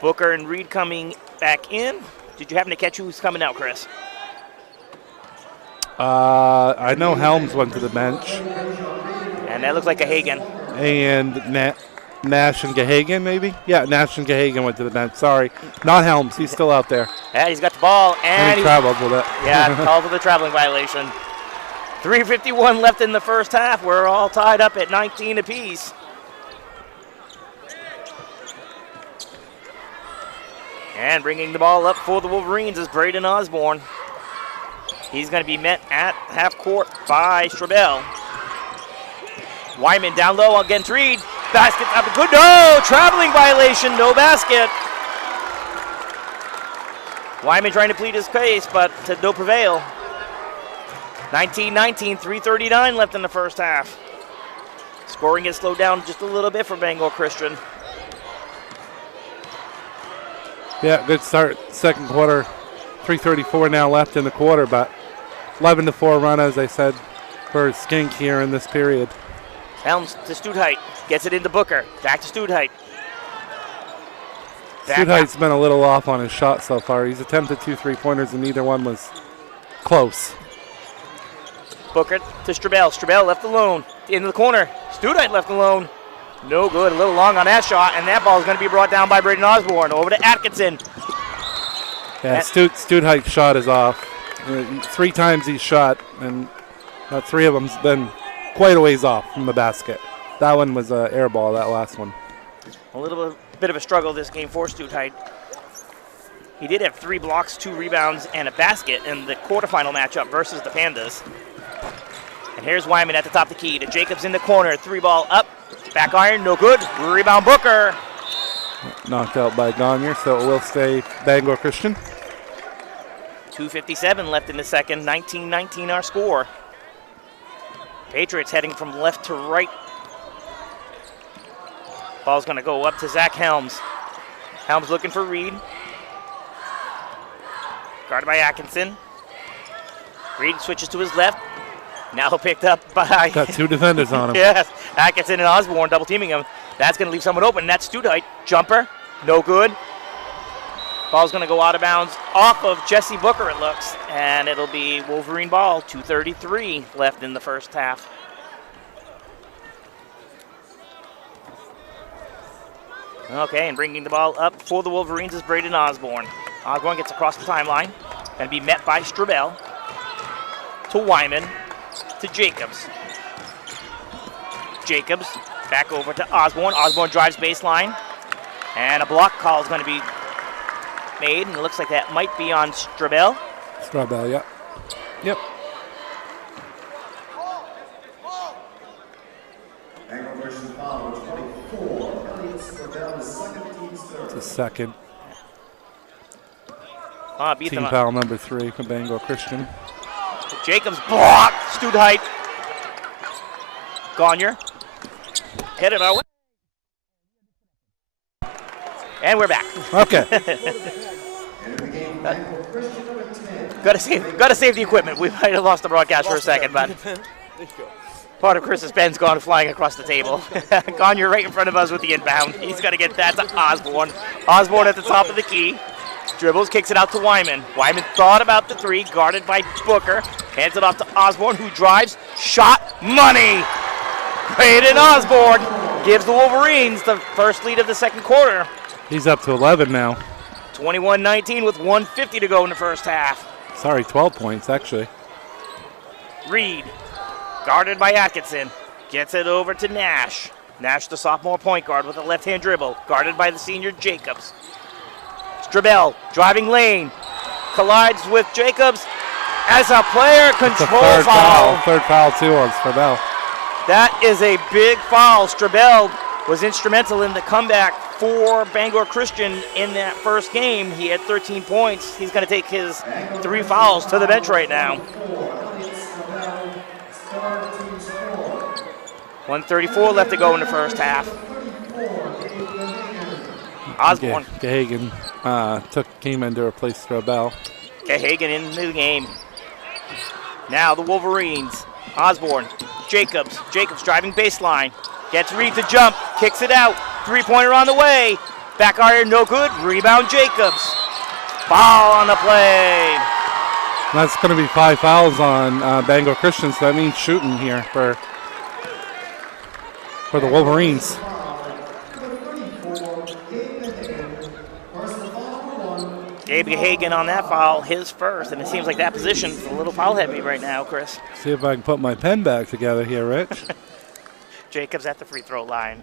Booker and Reed coming back in. Did you happen to catch who's coming out, Chris? I know Helms went to the bench. And that looks like a Hagen. And Nash and Gahagan, maybe? Yeah, Nash and Gahagan went to the bench. Sorry. Not Helms. He's still out there. Yeah, he's got the ball. And he traveled with it. Yeah, called for the traveling violation. 3:51 left in the first half. We're all tied up at 19 apiece. And bringing the ball up for the Wolverines is Braden Osborne. He's going to be met at half court by Strabel. Wyman down low against Reed. Basket up and good. No! Traveling violation, no basket. Wyman trying to plead his case, but to no prevail. 19-19, 3:39 left in the first half. Scoring is slowed down just a little bit for Bangor Christian. Yeah, good start. Second quarter. 3:34 now left in the quarter, but 11-4 run, as I said, for Schenck here in this period. Helms to Studheit. Gets it into Booker. Back to Studheit. Studheit's been a little off on his shot so far. He's attempted 2 3-pointers, and neither one was close. Booker to Strabel. Strabel left alone. Into the corner. Studheit left alone. No good. A little long on that shot, and that ball is going to be brought down by Braden Osborne. Over to Atkinson. Yeah, Studheit's shot is off. 3 times he's shot, and 3 of them's been quite a ways off from the basket. That one was an air ball, that last one. A little bit of a struggle this game for Studheit. He did have 3 blocks, 2 rebounds, and a basket in the quarterfinal matchup versus the Pandas. And here's Wyman at the top of the key to Jacobs in the corner. 3-ball up. Back iron, no good. Rebound Booker. Knocked out by Gagne, so it will stay Bangor Christian. 2:57 left in the second. 19-19 our score. Patriots heading from left to right. Ball's going to go up to Zach Helms. Helms looking for Reed. Guarded by Atkinson. Reed switches to his left. Now picked up by... Got 2 defenders on him. Yes, Atkinson and Osborne double teaming him. That's going to leave someone open. That's Studheit. Jumper. No good. Ball's going to go out of bounds off of Jesse Booker, it looks. And it'll be Wolverine ball. 2:33 left in the first half. Okay, and bringing the ball up for the Wolverines is Braden Osborne. Osborne gets across the timeline. Going to be met by Strabel. To Wyman. To Jacobs. Jacobs back over to Osborne. Osborne drives baseline. And a block call is going to be made. And it looks like that might be on Strabel. Strabel, yeah. Yep. Bangor Christian foul number 24. Elliott Strabel is second, team's third. It's a second. Beat Team them foul up. number 3 for Bangor Christian. Jacobs blocked. Studheit. Gagne. Hit it our way. And we're back. Okay. Gotta save the equipment. We might have lost the broadcast for a second, but part of Chris's pen's gone flying across the table. Gagne right in front of us with the inbound. He's got to get that to Osborne. Osborne at the top of the key. Dribbles, kicks it out to Wyman. Wyman thought about the three, guarded by Booker. Hands it off to Osborne, who drives. Shot, money! Braden Osborne gives the Wolverines the first lead of the second quarter. He's up to 11 now. 21-19 with 1:50 to go in the first half. Sorry, 12 points, actually. Reed, guarded by Atkinson, gets it over to Nash. Nash, the sophomore point guard, with a left-hand dribble, guarded by the senior Jacobs. Strabel, driving lane, collides with Jacobs as a player control foul. Third foul, too, on Strabel. That is a big foul. Strabel was instrumental in the comeback for Bangor Christian in that first game. He had 13 points. He's going to take his 3 fouls to the bench right now. 1:34 left to go in the first half. Osborne. Gahagan came in to replace Strabel. Gahagan into the game. Now the Wolverines. Osborne, Jacobs driving baseline. Gets Reed to jump, kicks it out. 3-pointer on the way. Back iron, no good. Rebound, Jacobs. Foul on the play. That's going to be 5 fouls on Bangor Christian, so that means shooting here for the Wolverines. Gabe Gahagan on that foul, his first, and it seems like that position's a little foul heavy right now, Chris. See if I can put my pen back together here, Rich. Jacobs at the free throw line.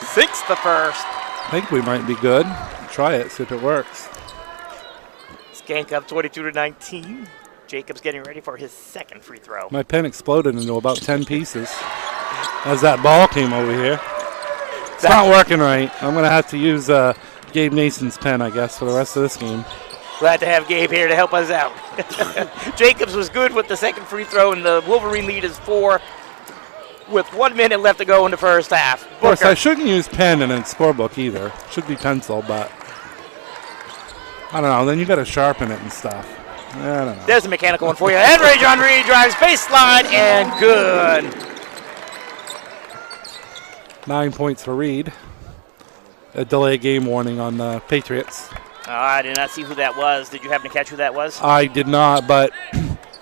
6 the first. I think we might be good. Try it, see if it works. Schenck up 22-19. Jacobs getting ready for his second free throw. My pen exploded into about 10 pieces as that ball came over here. It's not working right. I'm going to have to use Gabe Nason's pen, I guess, for the rest of this game. Glad to have Gabe here to help us out. Jacobs was good with the second free throw, and the Wolverine lead is 4 with 1 minute left to go in the first half. Of course, I shouldn't use pen in a scorebook either. Should be pencil, but I don't know. Then you got to sharpen it and stuff. I don't know. There's a mechanical one for you. And John Reed drives baseline and good. 9 points for Reed. A delay game warning on the Patriots. I did not see who that was. Did you happen to catch who that was? I did not, but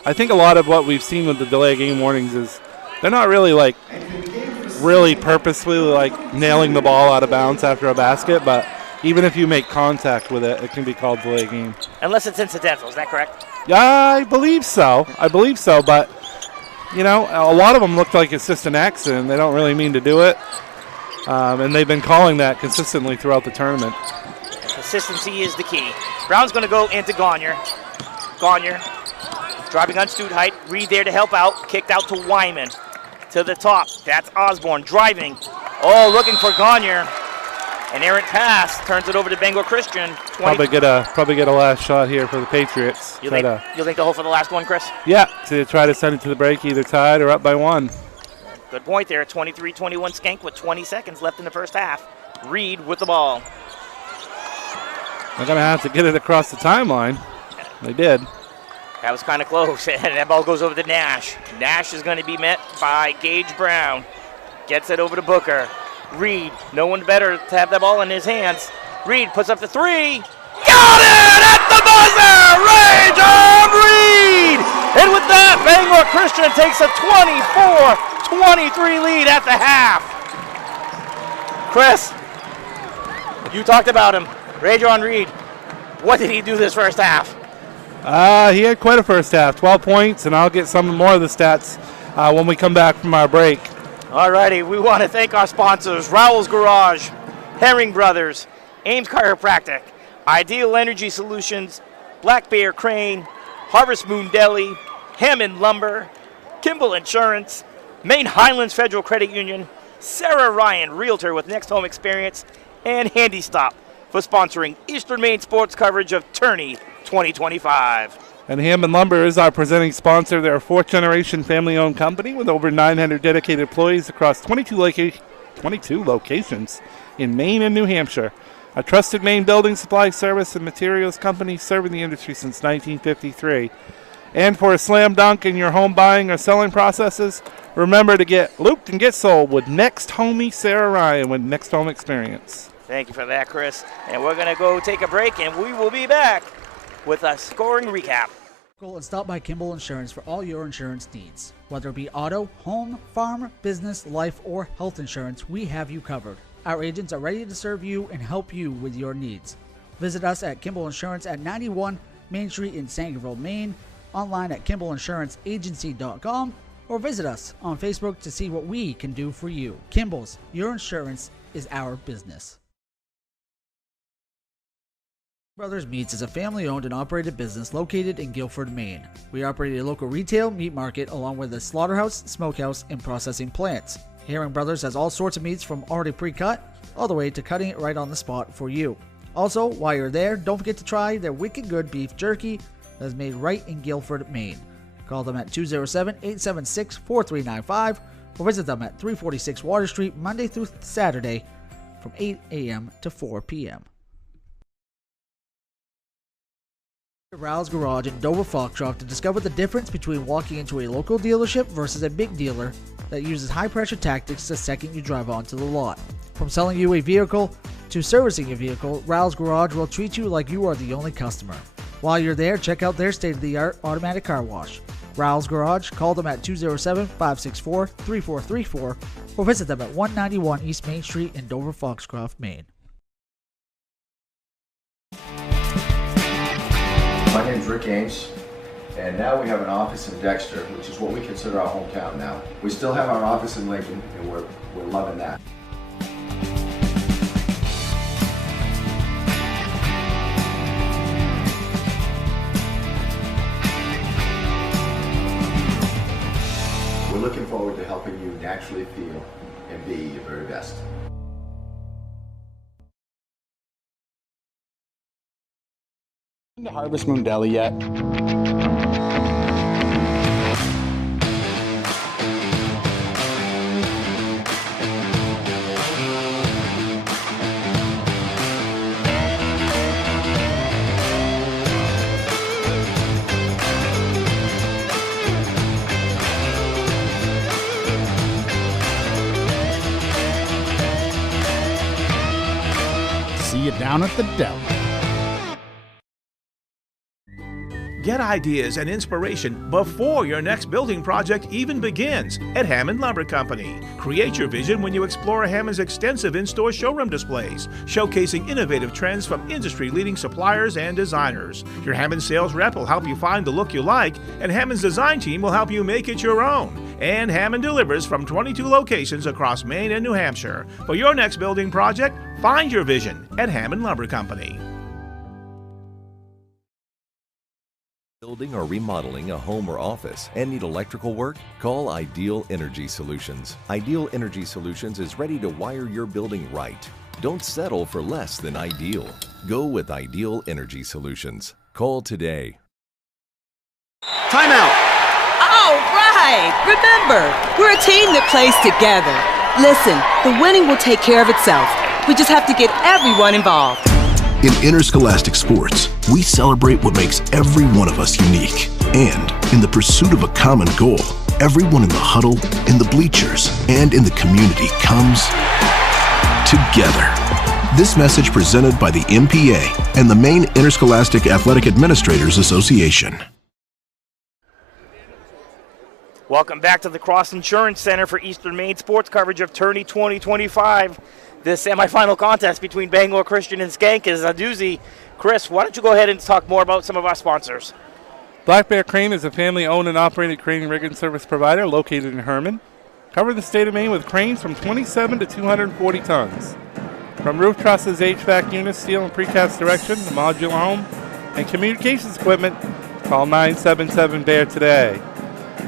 I think a lot of what we've seen with the delay game warnings is they're not really really purposefully nailing the ball out of bounds after a basket, but even if you make contact with it, it can be called delay game. Unless it's incidental, is that correct? Yeah, I believe so, but you know, a lot of them look like it's just an accident. They don't really mean to do it. And they've been calling that consistently throughout the tournament. Consistency is the key. Brown's going to go into Gagne. Gagne driving on Stutheit. Reed there to help out. Kicked out to Wyman. To the top. That's Osborne driving. Oh, looking for Gagne. An errant pass. Turns it over to Bangor Christian. Probably get a last shot here for the Patriots. You think they'll hold for the last one, Chris? Yeah, to try to send it to the break, either tied or up by 1. Good point there. 23-21 Schenck with 20 seconds left in the first half. Reed with the ball. They're going to have to get it across the timeline. They did. That was kind of close. And that ball goes over to Nash. Nash is going to be met by Gage Brown. Gets it over to Booker. Reed, no one better to have that ball in his hands. Reed puts up the 3. Got it at the buzzer! Ray John Reed! And with that, Bangor Christian takes a 24-23 lead at the half. Chris, you talked about him. Ray John Reed, what did he do this first half? He had quite a first half, 12 points, and I'll get some more of the stats when we come back from our break. All righty, we want to thank our sponsors, Rowell's Garage, Herring Brothers, Ames Chiropractic, Ideal Energy Solutions, Black Bear Crane, Harvest Moon Deli, Hammond Lumber, Kimball Insurance, Maine Highlands Federal Credit Union, Sarah Ryan, Realtor with Next Home Experience, and Handy Stop for sponsoring Eastern Maine sports coverage of Tourney 2025. And Hammond Lumber is our presenting sponsor. They're a 4th-generation family-owned company with over 900 dedicated employees across 22 locations in Maine and New Hampshire. A trusted Maine building supply service and materials company serving the industry since 1953. And for a slam dunk in your home buying or selling processes, remember to get looped and get sold with Next Homie Sarah Ryan with Next Home Experience. Thank you for that, Chris. And we're going to go take a break, and we will be back with a scoring recap. Go and stop by Kimball Insurance for all your insurance needs. Whether it be auto, home, farm, business, life, or health insurance, we have you covered. Our agents are ready to serve you and help you with your needs. Visit us at Kimball Insurance at 91 Main Street in Sangerville, Maine, online at KimballInsuranceAgency.com, or visit us on Facebook to see what we can do for you. Kimball's, your insurance is our business. Brothers Meats is a family-owned and operated business located in Guilford, Maine. We operate a local retail meat market along with a slaughterhouse, smokehouse, and processing plants. Herring Brothers has all sorts of meats from already pre-cut all the way to cutting it right on the spot for you. Also, while you're there, don't forget to try their wicked good beef jerky that is made right in Guilford, Maine. Call them at 207-876-4395 or visit them at 346 Water Street Monday through Saturday from 8 a.m. to 4 p.m. Rouse Garage in Dover Foxcroft to discover the difference between walking into a local dealership versus a big dealer that uses high-pressure tactics the second you drive onto the lot. From selling you a vehicle to servicing your vehicle, Rouse Garage will treat you like you are the only customer. While you're there, check out their state-of-the-art automatic car wash. Rouse Garage, call them at 207-564-3434 or visit them at 191 East Main Street in Dover Foxcroft, Maine. My name's Rick Ames, and now we have an office in Dexter, which is what we consider our hometown now. We still have our office in Lincoln, and we're loving that. We're looking forward to helping you naturally feel and be your very best. Been to Harvest Moon Deli yet? See you down at the deli. Get ideas and inspiration before your next building project even begins at Hammond Lumber Company. Create your vision when you explore Hammond's extensive in-store showroom displays, showcasing innovative trends from industry-leading suppliers and designers. Your Hammond sales rep will help you find the look you like, and Hammond's design team will help you make it your own. And Hammond delivers from 22 locations across Maine and New Hampshire. For your next building project, find your vision at Hammond Lumber Company. Building or remodeling a home or office and need electrical work? Call Ideal Energy Solutions. Ideal Energy Solutions is ready to wire your building right. Don't settle for less than ideal. Go with Ideal Energy Solutions. Call today. Timeout. All right! Remember, we're a team that plays together. Listen, the winning will take care of itself. We just have to get everyone involved. In interscholastic sports, we celebrate what makes every one of us unique. And in the pursuit of a common goal, everyone in the huddle, in the bleachers, and in the community comes together. This message presented by the MPA and the Maine Interscholastic Athletic Administrators Association. Welcome back to the Cross Insurance Center for Eastern Maine sports coverage of Tourney 2025. This semifinal contest between Bangor Christian and Schenck is a doozy. Chris, why don't you go ahead and talk more about some of our sponsors? Black Bear Crane is a family-owned and operated crane rigging service provider located in Herman. Cover the state of Maine with cranes from 27 to 240 tons. From roof trusses, HVAC units, steel and precast erection, the modular home, and communications equipment, call 977-BEAR today.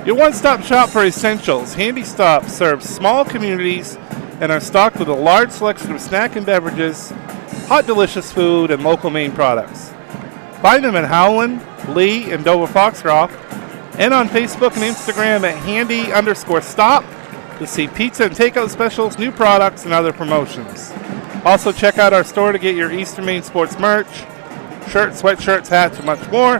Your one-stop shop for essentials, Handy Stop serves small communities and are stocked with a large selection of snack and beverages, hot delicious food, and local Maine products. Find them in Howland, Lee, and Dover Foxcroft, and on Facebook and Instagram at handy_stop to see pizza and takeout specials, new products, and other promotions. Also check out our store to get your Eastern Maine sports merch, shirts, sweatshirts, hats, and much more.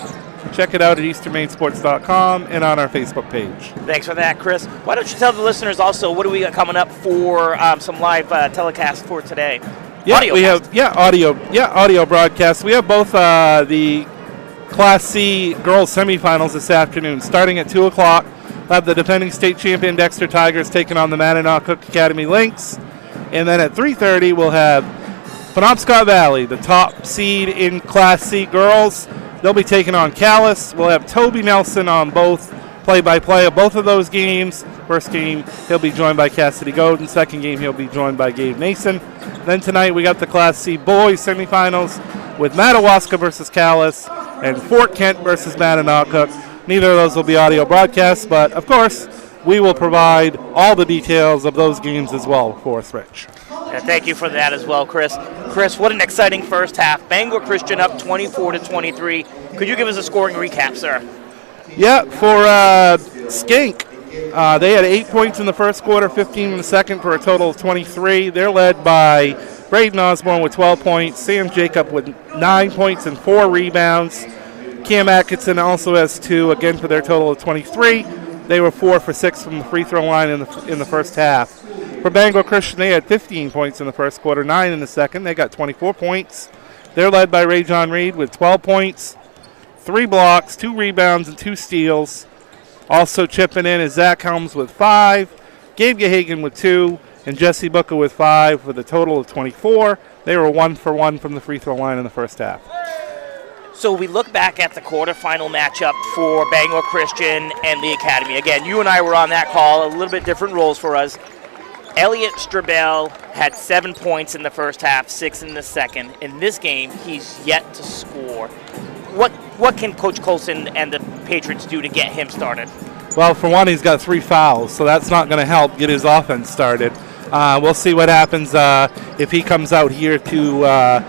Check it out at easternmainsports.com and on our Facebook page. Thanks for that, Chris. Why don't you tell the listeners also what do we got coming up for some live telecast for today? Audio broadcast. We have both the Class C girls semifinals this afternoon, starting at 2 o'clock. We'll have the defending state champion Dexter Tigers taking on the Mananock Academy Lynx. And then at 3:30, we'll have Penobscot Valley, the top seed in Class C girls. They'll be taking on Calais. We'll have Toby Nelson on both play-by-play of both of those games. First game, he'll be joined by Cassidy Godin. Second game, he'll be joined by Gabe Nason. Then tonight, we got the Class C boys semifinals with Madawaska versus Calais and Fort Kent versus Mananock. Neither of those will be audio broadcasts, but of course, we will provide all the details of those games as well for us, Rich. And thank you for that as well, Chris. Chris, what an exciting first half. Bangor Christian up 24-23. Could you give us a scoring recap, sir? Yeah, for Schenck, they had 8 points in the first quarter, 15 in the second for a total of 23. They're led by Braden Osborne with 12 points, Sam Jacob with 9 points and 4 rebounds. Cam Atkinson also has 2, again for their total of 23. They were 4 for 6 from the free throw line in the first half. For Bangor Christian, they had 15 points in the first quarter, 9 in the second. They got 24 points. They're led by Ray John Reed with 12 points, 3 blocks, 2 rebounds, and 2 steals. Also chipping in is Zach Helms with 5, Gabe Gehagen with 2, and Jesse Booker with 5 with a total of 24. They were 1 for 1 from the free throw line in the first half. So we look back at the quarterfinal matchup for Bangor Christian and the Academy. Again, you and I were on that call, a little bit different roles for us. Elliot Strabel had 7 points in the first half, 6 in the second. In this game, he's yet to score. What can Coach Colson and the Patriots do to get him started? Well, for one, he's got 3 fouls, so that's not going to help get his offense started. We'll see what happens if he comes out here to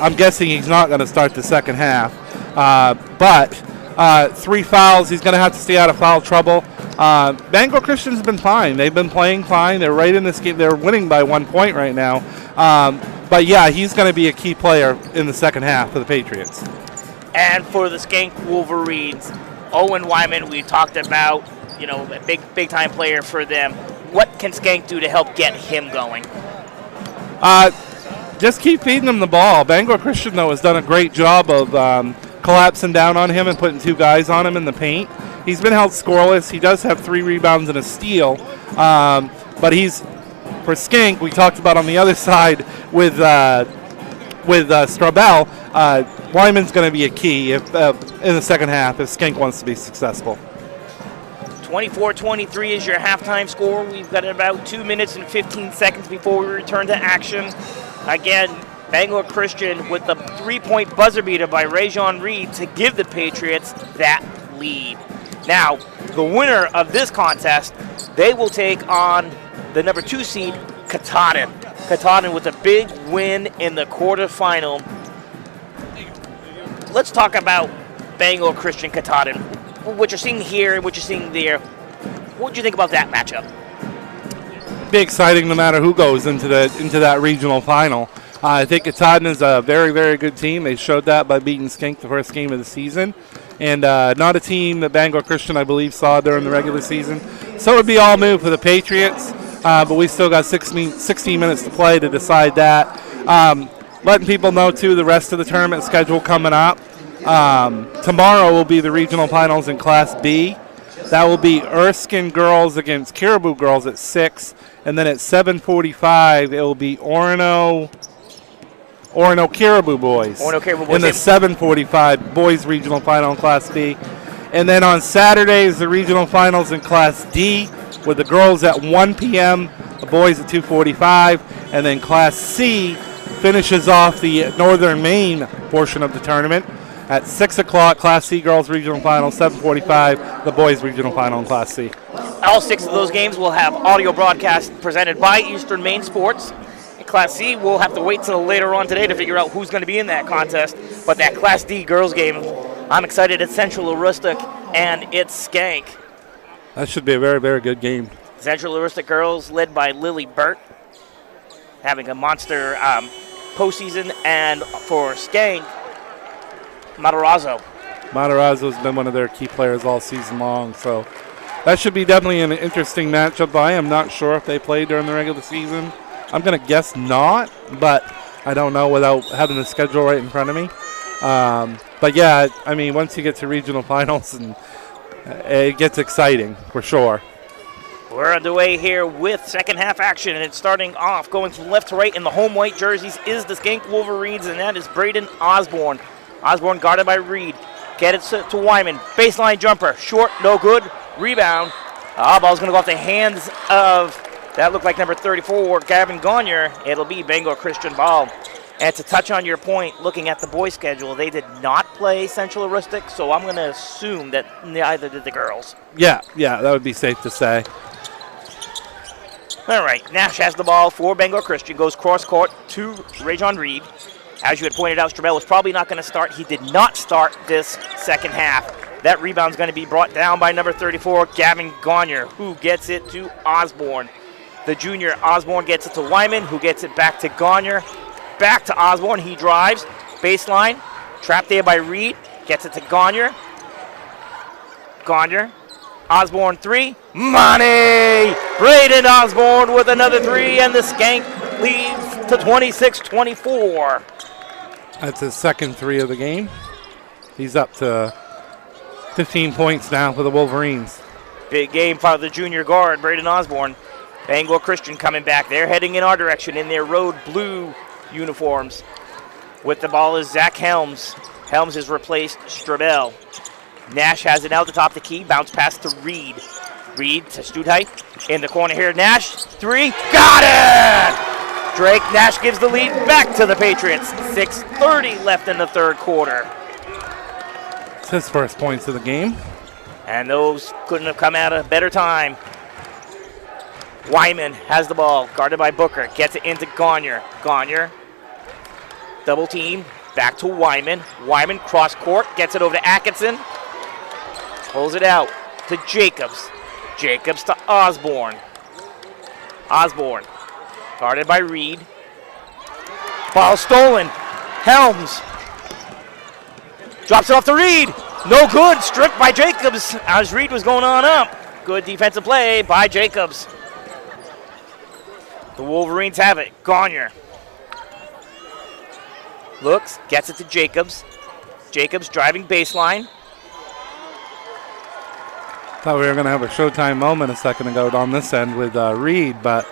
I'm guessing he's not going to start the second half. But 3 fouls, he's going to have to stay out of foul trouble. Bangor Christian's been fine. They've been playing fine. They're right in this game. They're winning by 1 point right now. But, yeah, he's going to be a key player in the second half for the Patriots. And for the Schenck Wolverines, Owen Wyman, we talked about, a big-time player for them. What can Schenck do to help get him going? Just keep feeding him the ball. Bangor Christian, though, has done a great job of collapsing down on him and putting 2 guys on him in the paint. He's been held scoreless. He does have 3 rebounds and a steal. But for Schenck, we talked about on the other side with Strabel, Wyman's going to be a key in the second half if Schenck wants to be successful. 24-23 is your halftime score. We've got about 2 minutes and 15 seconds before we return to action. Again, Bangor Christian with the 3-point buzzer beater by Rajon Reed to give the Patriots that lead. Now, the winner of this contest, they will take on the number 2 seed, Katahdin. Katahdin with a big win in the quarterfinal. Let's talk about Bangor Christian Katahdin. What you're seeing here and what you're seeing there. What do you think about that matchup? Be exciting no matter who goes into that regional final. I think Katahdin is a very, very good team. They showed that by beating Schenck the first game of the season. And not a team that Bangor Christian, I believe, saw during the regular season. So it would be all new for the Patriots. But we still got 16 minutes to play to decide that. Letting people know, too, the rest of the tournament schedule coming up. Tomorrow will be the regional finals in Class B. That will be Erskine girls against Caribou girls at 6. And then at 7:45, it will be Orono Caribou boys. Orono Caribou boys. In the 7:45 boys regional final in Class B. And then on Saturdays, the regional finals in Class D with the girls at 1 p.m., the boys at 2:45. And then Class C finishes off the Northern Maine portion of the tournament. At 6 o'clock, Class C girls regional final, 7:45, the boys regional final in Class C. All 6 of those games will have audio broadcast presented by Eastern Maine Sports. In Class C, we'll have to wait till later on today to figure out who's going to be in that contest. But that Class D girls game, I'm excited. It's Central Aroostook and it's Schenck. That should be a very, very good game. Central Aroostook girls led by Lily Burt, having a monster postseason. And for Schenck, Matarazzo. Matarazzo's been one of their key players all season long, so that should be definitely an interesting matchup. I am not sure if they played during the regular season. I'm going to guess not, but I don't know without having the schedule right in front of me. But yeah, I mean, once you get to regional finals, and it gets exciting for sure. We're underway here with second half action, and it's starting off going from left to right in the home white jerseys is the Schenck Wolverines, and that is Braden Osborne. Osborne guarded by Reed. Get it to Wyman. Baseline jumper. Short, no good. Rebound. Ball's going to go off the hands of, that looked like number 34, Gavin Gagne. It'll be Bangor Christian ball. And to touch on your point, looking at the boys' schedule, they did not play Central Aristic, so I'm going to assume that neither did the girls. Yeah, that would be safe to say. All right, Nash has the ball for Bangor Christian, goes cross court to Rajon Reed. As you had pointed out, Strabel was probably not going to start. He did not start this second half. That rebound's going to be brought down by number 34, Gavin Gagne, who gets it to Osborne. The junior Osborne gets it to Wyman, who gets it back to Gagne. Back to Osborne, he drives, baseline, trapped there by Reed, gets it to Gagne. Gagne, Osborne three, money! Braden Osborne with another three, and the Schenck leads to 26-24. That's his second three of the game. He's up to 15 points now for the Wolverines. Big game for the junior guard, Braden Osborne. Bangor Christian coming back. They're heading in our direction in their road blue uniforms. With the ball is Zach Helms. Helms has replaced Strabel. Nash has it out the top of the key. Bounce pass to Reed. Reed to Studheit. In the corner here, Nash. Three. Got it! Drake Nash gives the lead back to the Patriots. 6:30 left in the third quarter. It's his first points of the game. And those couldn't have come at a better time. Wyman has the ball, guarded by Booker. Gets it into Gagne. Gagne, double team, back to Wyman. Wyman cross court, gets it over to Atkinson. Pulls it out to Jacobs. Jacobs to Osborne. Osborne, guarded by Reed. Ball stolen. Helms drops it off to Reed. No good, stripped by Jacobs as Reed was going on up. Good defensive play by Jacobs. The Wolverines have it. Gagne looks, gets it to Jacobs. Jacobs driving baseline. Thought we were going to have a Showtime moment a second ago on this end with Reed, but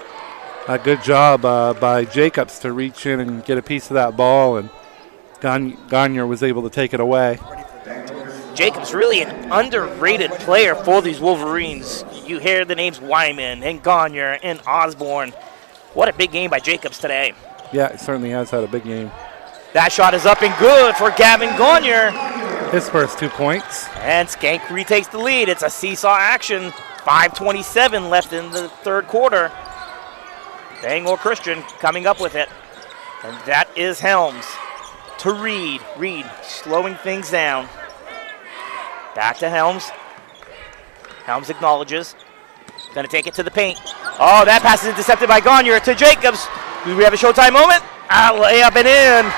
a good job by Jacobs to reach in and get a piece of that ball, and Gagne was able to take it away. Jacobs really an underrated player for these Wolverines. You hear the names Wyman and Gagne and Osborne. What a big game by Jacobs today. Yeah, he certainly has had a big game. That shot is up and good for Gavin Gagne. His first 2 points. And Schenck retakes the lead. It's a seesaw action. 5:27 left in the third quarter. Bangor Christian coming up with it. And that is Helms to Reed. Reed slowing things down. Back to Helms. Helms acknowledges. Going to take it to the paint. Oh, that pass is intercepted by Gagne to Jacobs. Do we have a Showtime moment? Layup and in.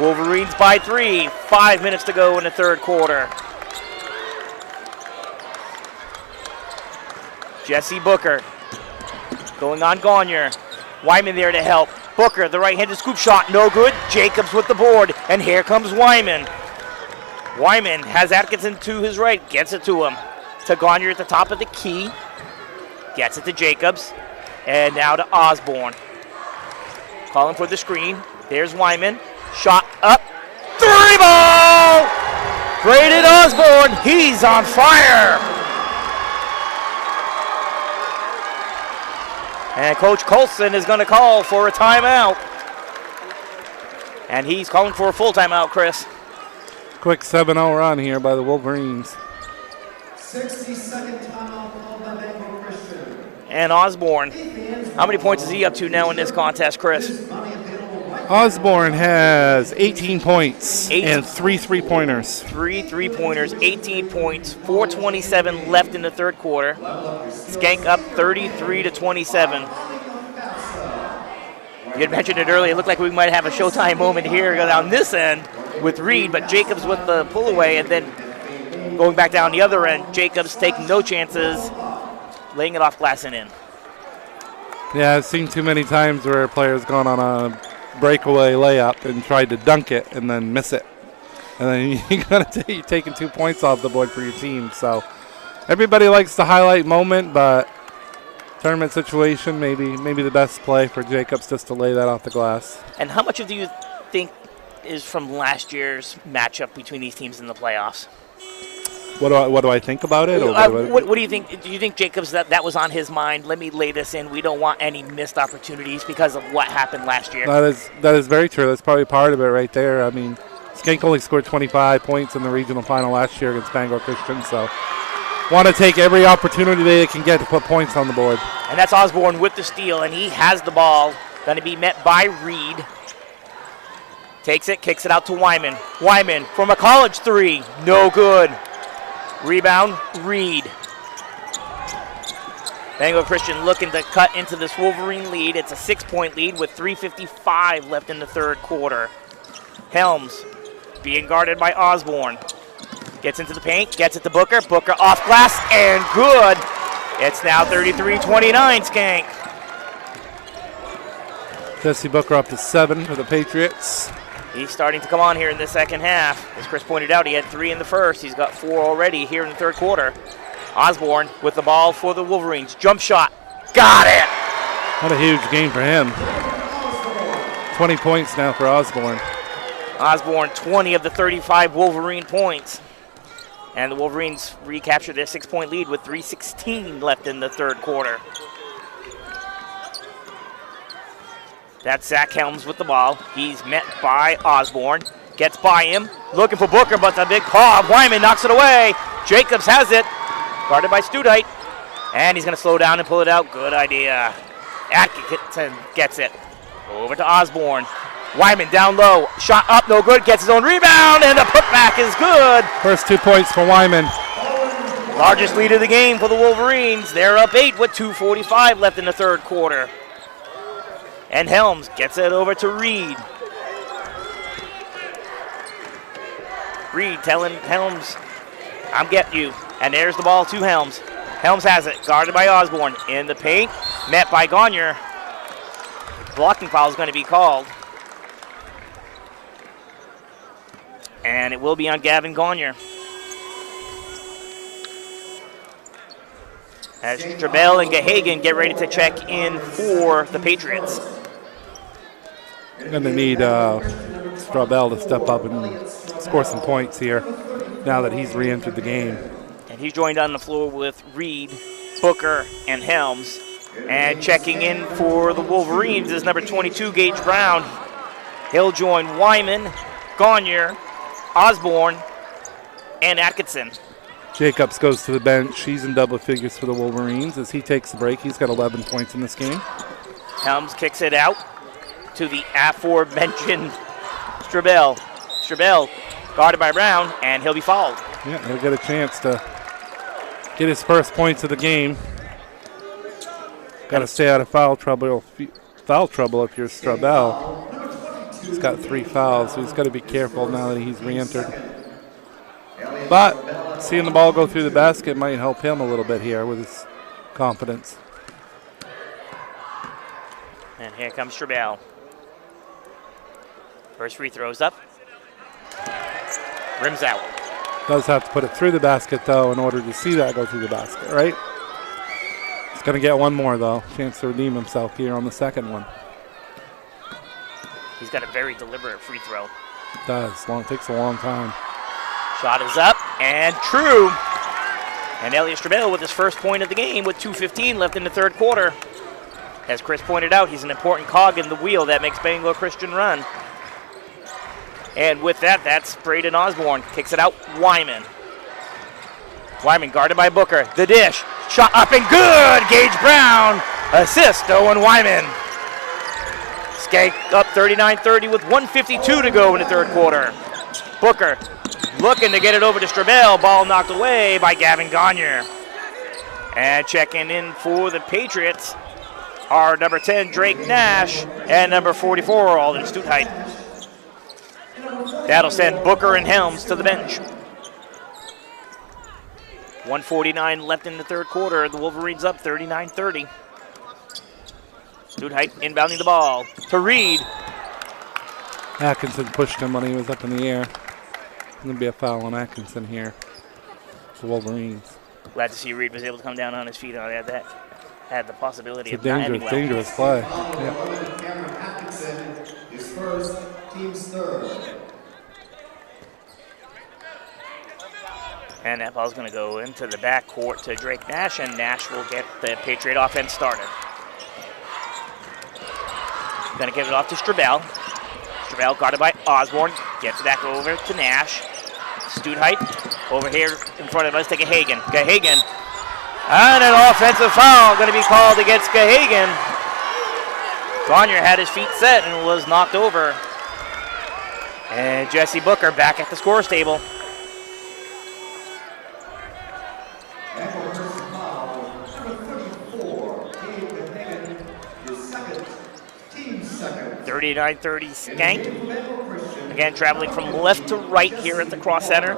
Wolverines by 3. 5 minutes to go in the third quarter. Jesse Booker going on Gagne. Wyman there to help. Booker, the right-handed scoop shot, no good. Jacobs with the board, and here comes Wyman. Wyman has Atkinson to his right, gets it to him. To Gagne at the top of the key. Gets it to Jacobs. And now to Osborne. Calling for the screen. There's Wyman. Shot up. 3 ball! Braden Osborne, he's on fire! And Coach Colson is going to call for a timeout. And he's calling for a full timeout, Chris. Quick 7-0 run here by the Wolverines. 60-second timeout called by Bangor Christian. And Osborne, how many points is he up to now in this contest, Chris? Osborne has 18 points and 3 3-pointers. 3 3-pointers, 18 points, 4:27 left in the third quarter. Schenck up 33-27. You had mentioned it earlier. It looked like we might have a Showtime moment here on this end with Reed, but Jacobs with the pull away, and then going back down the other end, Jacobs taking no chances, laying it off glass and in. Yeah, I've seen too many times where a player's gone on a breakaway layup and tried to dunk it and then miss it. And then you're taking 2 points off the board for your team. So everybody likes the highlight moment, but tournament situation, maybe the best play for Jacobs just to lay that off the glass. And how much do you think is from last year's matchup between these teams in the playoffs? What do I think about it? Or what do you think? Do you think Jacobs that was on his mind? Let me lay this in. We don't want any missed opportunities because of what happened last year. That is very true. That's probably part of it right there. I mean, Schenck only scored 25 points in the regional final last year against Bangor Christian, so want to take every opportunity they can get to put points on the board. And that's Osborne with the steal, and he has the ball. Going to be met by Reed. Takes it, kicks it out to Wyman. Wyman from a college three, no good. Rebound, Reed. Bangor Christian looking to cut into this Wolverine lead. It's a 6-point lead with 3:55 left in the third quarter. Helms being guarded by Osborne. Gets into the paint, gets it to Booker. Booker off glass and good. It's now 33-29 Schenck. Jesse Booker up to 7 for the Patriots. He's starting to come on here in the second half. As Chris pointed out, he had 3 in the first. He's got 4 already here in the third quarter. Osborne with the ball for the Wolverines. Jump shot. Got it! What a huge game for him. 20 points now for Osborne. Osborne, 20 of the 35 Wolverine points. And the Wolverines recapture their 6-point lead with 3:16 left in the third quarter. That's Zach Helms with the ball. He's met by Osborne. Gets by him. Looking for Booker, but the big call. Wyman knocks it away. Jacobs has it. Guarded by Studite. And he's going to slow down and pull it out. Good idea. Atkinson gets it. Over to Osborne. Wyman down low. Shot up, no good. Gets his own rebound, and the putback is good. First 2 points for Wyman. Largest lead of the game for the Wolverines. They're up 8 with 2:45 left in the third quarter. And Helms gets it over to Reed. Reed telling Helms, I'm getting you. And there's the ball to Helms. Helms has it, guarded by Osborne. In the paint, met by Gagne. Blocking foul is going to be called. And it will be on Gavin Gagne. As Strabel and Gahagan get ready to check in for the Patriots. Going to need Strabel to step up and score some points here now that he's re-entered the game. And he's joined on the floor with Reed, Booker, and Helms. And checking in for the Wolverines is number 22, Gage Brown. He'll join Wyman, Gagne, Osborne, and Atkinson. Jacobs goes to the bench. He's in double figures for the Wolverines as he takes the break. He's got 11 points in this game. Helms kicks it out to the aforementioned Strabel. Strabel guarded by Brown, and he'll be fouled. Yeah, he'll get a chance to get his first points of the game. Got to stay out of foul trouble if you're Strabel. He's got 3 fouls, so he's got to be careful now that he's re-entered. But seeing the ball go through the basket might help him a little bit here with his confidence. And here comes Strabel. First free throw's up. Rims out. Does have to put it through the basket, though, in order to see that go through the basket, right? He's going to get one more, though. Chance to redeem himself here on the second one. He's got a very deliberate free throw. Does. Takes a long time. Shot is up and true. And Elliot Strabel with his first point of the game with 2:15 left in the third quarter. As Chris pointed out, he's an important cog in the wheel that makes Bangor Christian run. And with that, that's Braden Osborne. Kicks it out, Wyman. Wyman guarded by Booker. The dish. Shot up and good. Gage Brown. Assist, Owen Wyman. Schenck up 39-30 with 1:52 to go in the third quarter. Booker looking to get it over to Strabel. Ball knocked away by Gavin Gagne. And checking in for the Patriots are number 10, Drake Nash, and number 44, Alden Stutheit. That'll send Booker and Helms to the bench. 1:49 left in the third quarter. The Wolverines up 39-30. Studheit inbounding the ball to Reed. Atkinson pushed him when he was up in the air. Going to be a foul on Atkinson here. The Wolverines. Glad to see Reed was able to come down on his feet on that. Had the possibility It's of a not ending dangerous well. play. Yeah. Cameron Atkinson is first, team's third. And that ball's going to go into the backcourt to Drake Nash, and Nash will get the Patriot offense started. Going to give it off to Strabel. Strabel guarded by Osborne. Gets it back over to Nash. Studheit over here in front of us to Gahagan. Gahagan. And an offensive foul going to be called against Gahagan. Gagner had his feet set and was knocked over. And Jesse Booker back at the scorer's table. Bangor Christian foul, number 34, Gabe Gahagan, is second, team second. 39-30 Schenck. Bangor Christian. Again, traveling from left to right here at the cross center.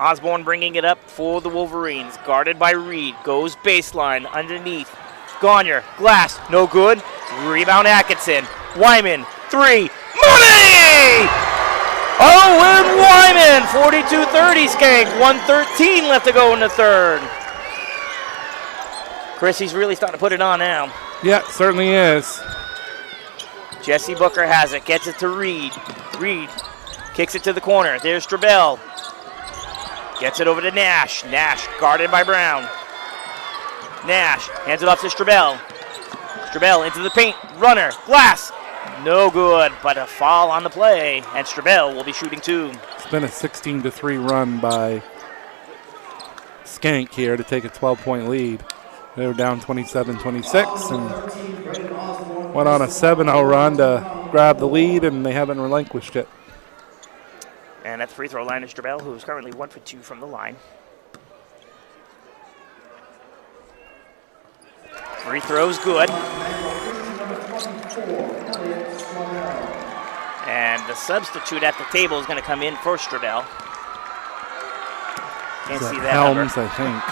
Osborne bringing it up for the Wolverines. Guarded by Reed. Goes baseline underneath. Gagner. Glass. No good. Rebound Atkinson. Wyman. Three. Money! Owen Wyman. 42-30 Schenck. 1:13 left to go in the third. Chris, he's really starting to put it on now. Yeah, certainly is. Jesse Booker has it. Gets it to Reed. Reed kicks it to the corner. There's Strabel. Gets it over to Nash. Nash guarded by Brown. Nash hands it off to Strabel. Strabel into the paint. Runner. Glass. No good, but a foul on the play, and Strabel will be shooting two. It's been a 16-3 run by Schenck here to take a 12-point lead. They were down 27-26 and went on a 7-0 run to grab the lead, and they haven't relinquished it. And at the free throw line is Strabel, who is currently 1 for 2 from the line. Free throw's good. And the substitute at the table is going to come in for Strabel. Can't see that number. Helms, I think.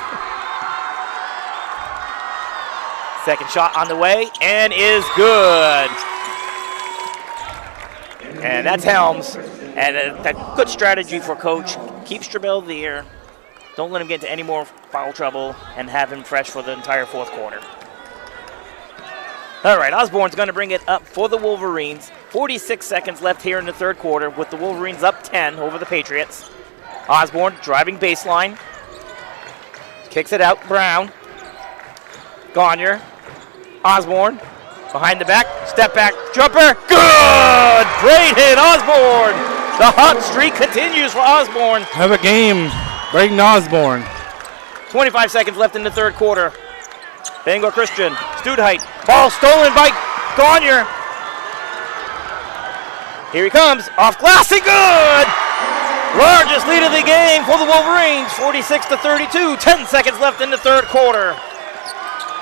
Second shot on the way and is good. And that's Helms. And a good strategy for coach. Keep Strabel there. Don't let him get into any more foul trouble and have him fresh for the entire fourth quarter. All right, Osborne's going to bring it up for the Wolverines. 46 seconds left here in the third quarter with the Wolverines up 10 over the Patriots. Osborne driving baseline. Kicks it out, Brown. Gagner. Osborne behind the back. Step back, jumper. Good! Great hit, Osborne. The hot streak continues for Osborne. Have a game. Braden Osborne. 25 seconds left in the third quarter. Bangor Christian, Studheit, ball stolen by Gagner. Here he comes, off glass and good! Largest lead of the game for the Wolverines, 46-32, 10 seconds left in the third quarter.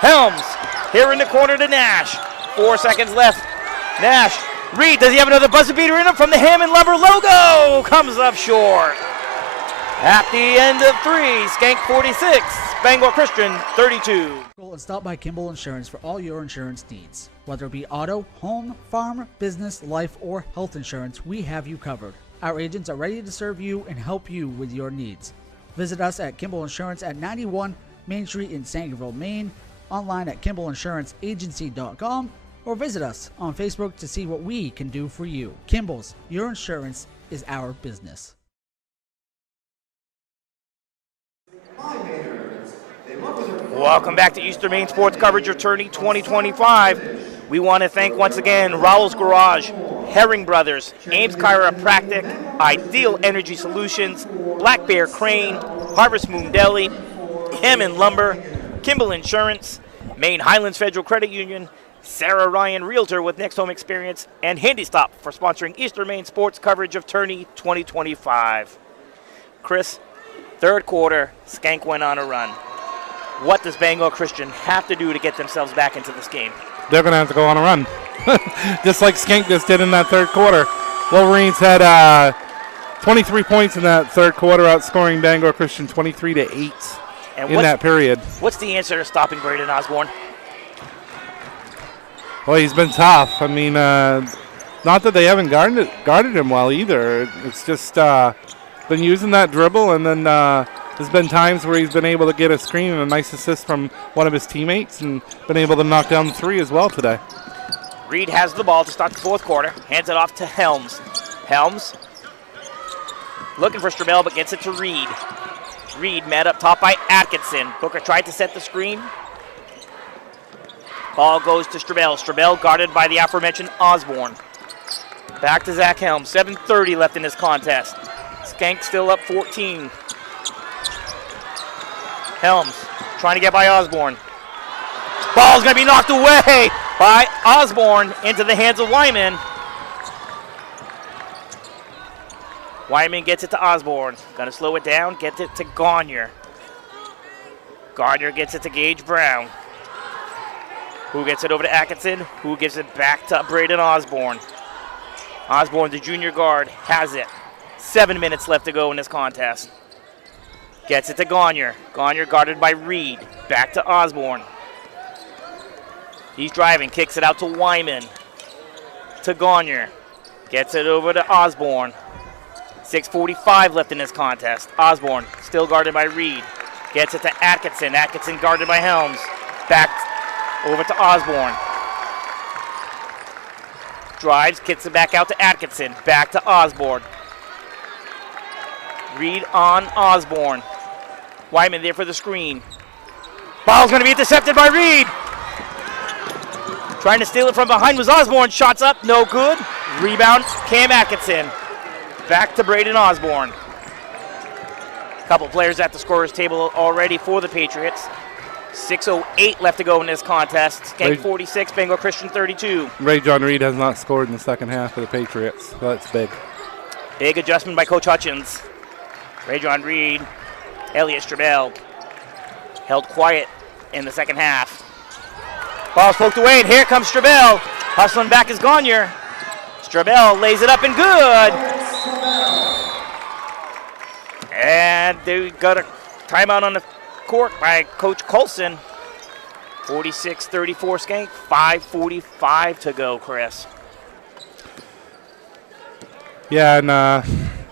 Helms, here in the corner to Nash, 4 seconds left. Nash, Reed, does he have another buzzer beater in him from the Hammond Lumber logo? Comes up short. At the end of three, Schenck 46, Bangor Christian 32. And stop by Kimball Insurance for all your insurance needs. Whether it be auto, home, farm, business, life, or health insurance, we have you covered. Our agents are ready to serve you and help you with your needs. Visit us at Kimball Insurance at 91 Main Street in Sangerville, Maine, online at KimballInsuranceAgency.com, or visit us on Facebook to see what we can do for you. Kimball's, your insurance is our business. Welcome back to Eastern Maine Sports Coverage of Tourney 2025. We want to thank once again Rowell's Garage, Herring Brothers, Ames Chiropractic, Ideal Energy Solutions, Black Bear Crane, Harvest Moon Deli, Hammond Lumber, Kimball Insurance, Maine Highlands Federal Credit Union, Sarah Ryan Realtor with Next Home Experience, and Handy Stop for sponsoring Eastern Maine Sports Coverage of Tourney 2025. Chris, third quarter, Schenck went on a run. What does Bangor Christian have to do to get themselves back into this game? They're going to have to go on a run, just like Schenck just did in that third quarter. Wolverines had 23 points in that third quarter, outscoring Bangor Christian 23-8 in that period. What's the answer to stopping Braden Osborne? Well, he's been tough. I mean, not that they haven't guarded him well either. It's just been using that dribble, and then there's been times where he's been able to get a screen and a nice assist from one of his teammates and been able to knock down the three as well today. Reed has the ball to start the fourth quarter. Hands it off to Helms. Helms looking for Strabel, but gets it to Reed. Reed met up top by Atkinson. Booker tried to set the screen. Ball goes to Strabel. Strabel guarded by the aforementioned Osborne. Back to Zach Helms. 7:30 left in this contest. Schenck still up 14. Helms trying to get by Osborne. Ball's going to be knocked away by Osborne into the hands of Wyman. Wyman gets it to Osborne. Going to slow it down, gets it to Gagner. Gagner gets it to Gage Brown. Who gets it over to Atkinson? Who gives it back to Braden Osborne? Osborne, the junior guard, has it. 7 minutes left to go in this contest. Gets it to Gagner. Gagner guarded by Reed. Back to Osborne. He's driving, kicks it out to Wyman. To Gagner. Gets it over to Osborne. 6:45 left in this contest. Osborne still guarded by Reed. Gets it to Atkinson. Atkinson guarded by Helms. Back over to Osborne. Drives, kicks it back out to Atkinson. Back to Osborne. Reed on Osborne. Wyman there for the screen. Ball's going to be intercepted by Reed. Trying to steal it from behind was Osborne. Shots up, no good. Rebound, Cam Atkinson. Back to Braden Osborne. Couple players at the scorer's table already for the Patriots. 6:08 left to go in this contest. Schenck 46, Bangor Christian 32. Ray John Reed has not scored in the second half for the Patriots. So that's big. Big adjustment by Coach Hutchins. Ray John Reed, Elliot Strabel held quiet in the second half. Ball's poked away, and here comes Strabel. Hustling back is Gagner. Strabel lays it up and good. And they got a timeout on the court by Coach Colson. 46-34 Schenck, 5:45 to go, Chris. Yeah, and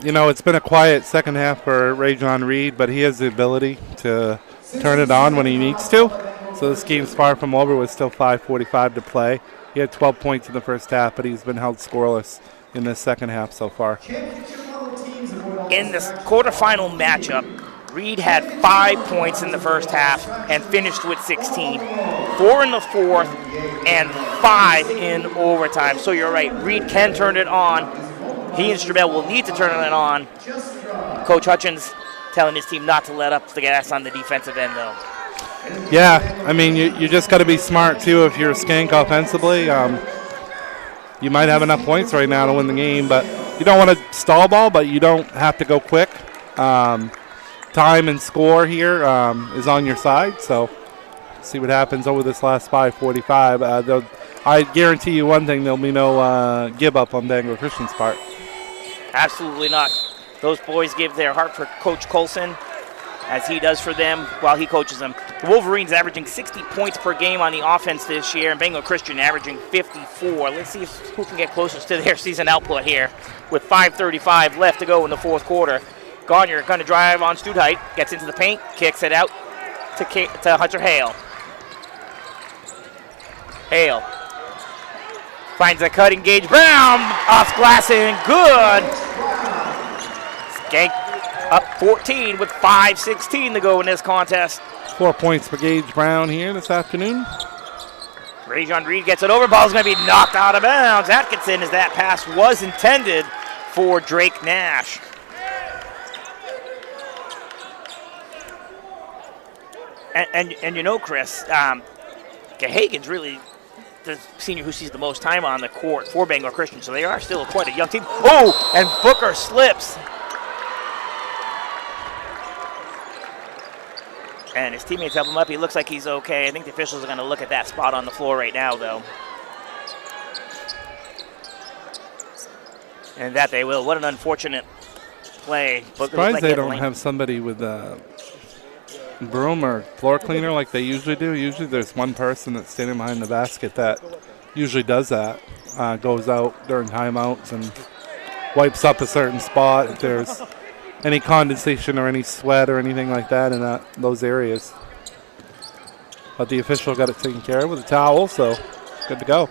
it's been a quiet second half for Ray John Reed, but he has the ability to turn it on when he needs to. So this game's far from over with still 5:45 to play. He had 12 points in the first half, but he's been held scoreless in this second half so far. In this quarterfinal matchup, Reed had 5 points in the first half and finished with 16. 4 in the fourth and 5 in overtime. So you're right, Reed can turn it on. He and Strabel will need to turn it on. Coach Hutchins telling his team not to let up the gas on the defensive end, though. Yeah, I mean, you just got to be smart, too, if you're Schenck offensively. You might have enough points right now to win the game, but you don't want to stall ball, but you don't have to go quick. Time and score here is on your side, so see what happens over this last 5:45. I guarantee you one thing, there'll be no give up on Bangor Christian's part. Absolutely not. Those boys give their heart for Coach Colson, as he does for them while he coaches them. The Wolverines averaging 60 points per game on the offense this year, and Bangor Christian averaging 54. Let's see who can get closest to their season output here with 5:35 left to go in the fourth quarter. Gagner going to drive on Studheit, gets into the paint, kicks it out to Hunter Hale. Hale finds a cutting Gage Brown, off glass and good. Schenck up 14 with 5:16 to go in this contest. 4 points for Gage Brown here this afternoon. Ray John Reed gets it over. Ball's going to be knocked out of bounds. Atkinson, as that pass was intended for Drake Nash. And you know, Chris, Gahagan's really the senior who sees the most time on the court for Bangor Christian, so they are still quite a young team. Oh, and Booker slips. And his teammates help him up. He looks like he's okay. I think the officials are going to look at that spot on the floor right now, though. And that they will. What an unfortunate play. Surprised they don't have somebody with a broom or floor cleaner like they usually do. Usually there's one person that's standing behind the basket that usually does that. Goes out during timeouts and wipes up a certain spot if there's any condensation or any sweat or anything like that in those areas. But the official got it taken care of with a towel, so good to go.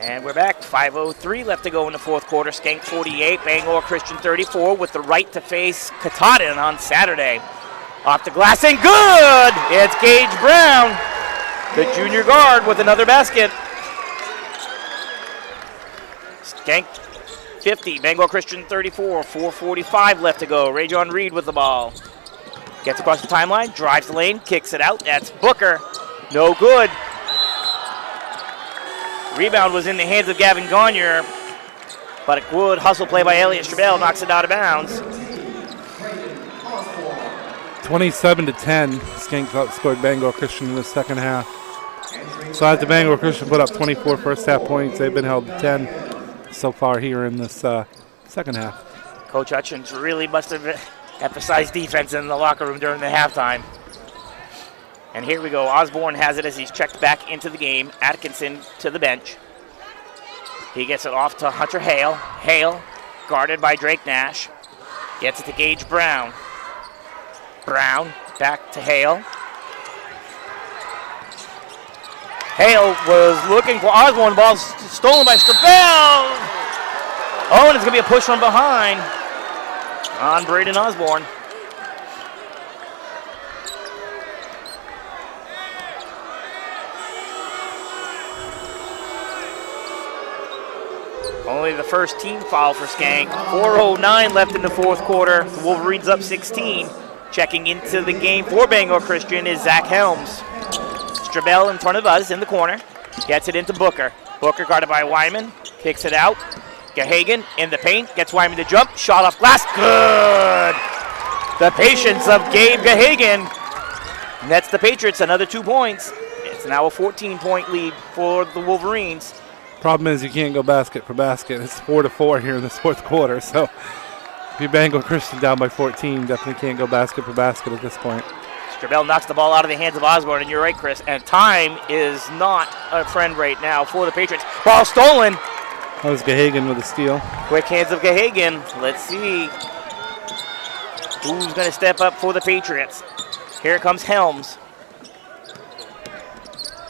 And we're back. 5:03 left to go in the fourth quarter. Schenck 48, Bangor Christian 34 with the right to face Katahdin on Saturday. Off the glass and good! It's Gage Brown, the junior guard, with another basket. Schenck 50, Bangor Christian 34, 4:45 left to go. Ray John Reed with the ball. Gets across the timeline, drives the lane, kicks it out. That's Booker. No good. Rebound was in the hands of Gavin Gagne, but a good hustle play by Elliot Strabel knocks it out of bounds. 27-10, Schenck outscored Bangor Christian in the second half. So after Bangor Christian put up 24 first half points, they've been held to 10 so far here in this second half. Coach Hutchins really must have emphasized defense in the locker room during the halftime. And here we go. Osborne has it as he's checked back into the game. Atkinson to the bench. He gets it off to Hunter Hale. Hale, guarded by Drake Nash. Gets it to Gage Brown. Brown, back to Hale. Hale was looking for Osborne. Ball stolen by Strabel. Oh, and it's going to be a push from behind on Braden Osborne. Only the first team foul for Schenck. 4:09 left in the fourth quarter. The Wolverines up 16. Checking into the game for Bangor Christian is Zach Helms. Strabel in front of us in the corner. Gets it into Booker. Booker guarded by Wyman. Kicks it out. Gahagan in the paint. Gets Wyman to jump. Shot off glass. Good. The patience of Gabe Gahagan. Nets the Patriots another 2 points. It's now a 14-point lead for the Wolverines. Problem is you can't go basket for basket. It's 4-4 here in this fourth quarter. So if you Bangor Christian down by 14, definitely can't go basket for basket at this point. Strabel knocks the ball out of the hands of Osborne, and you're right, Chris. And time is not a friend right now for the Patriots. Ball stolen. That was Gahagan with a steal. Quick hands of Gahagan. Let's see who's going to step up for the Patriots. Here comes Helms.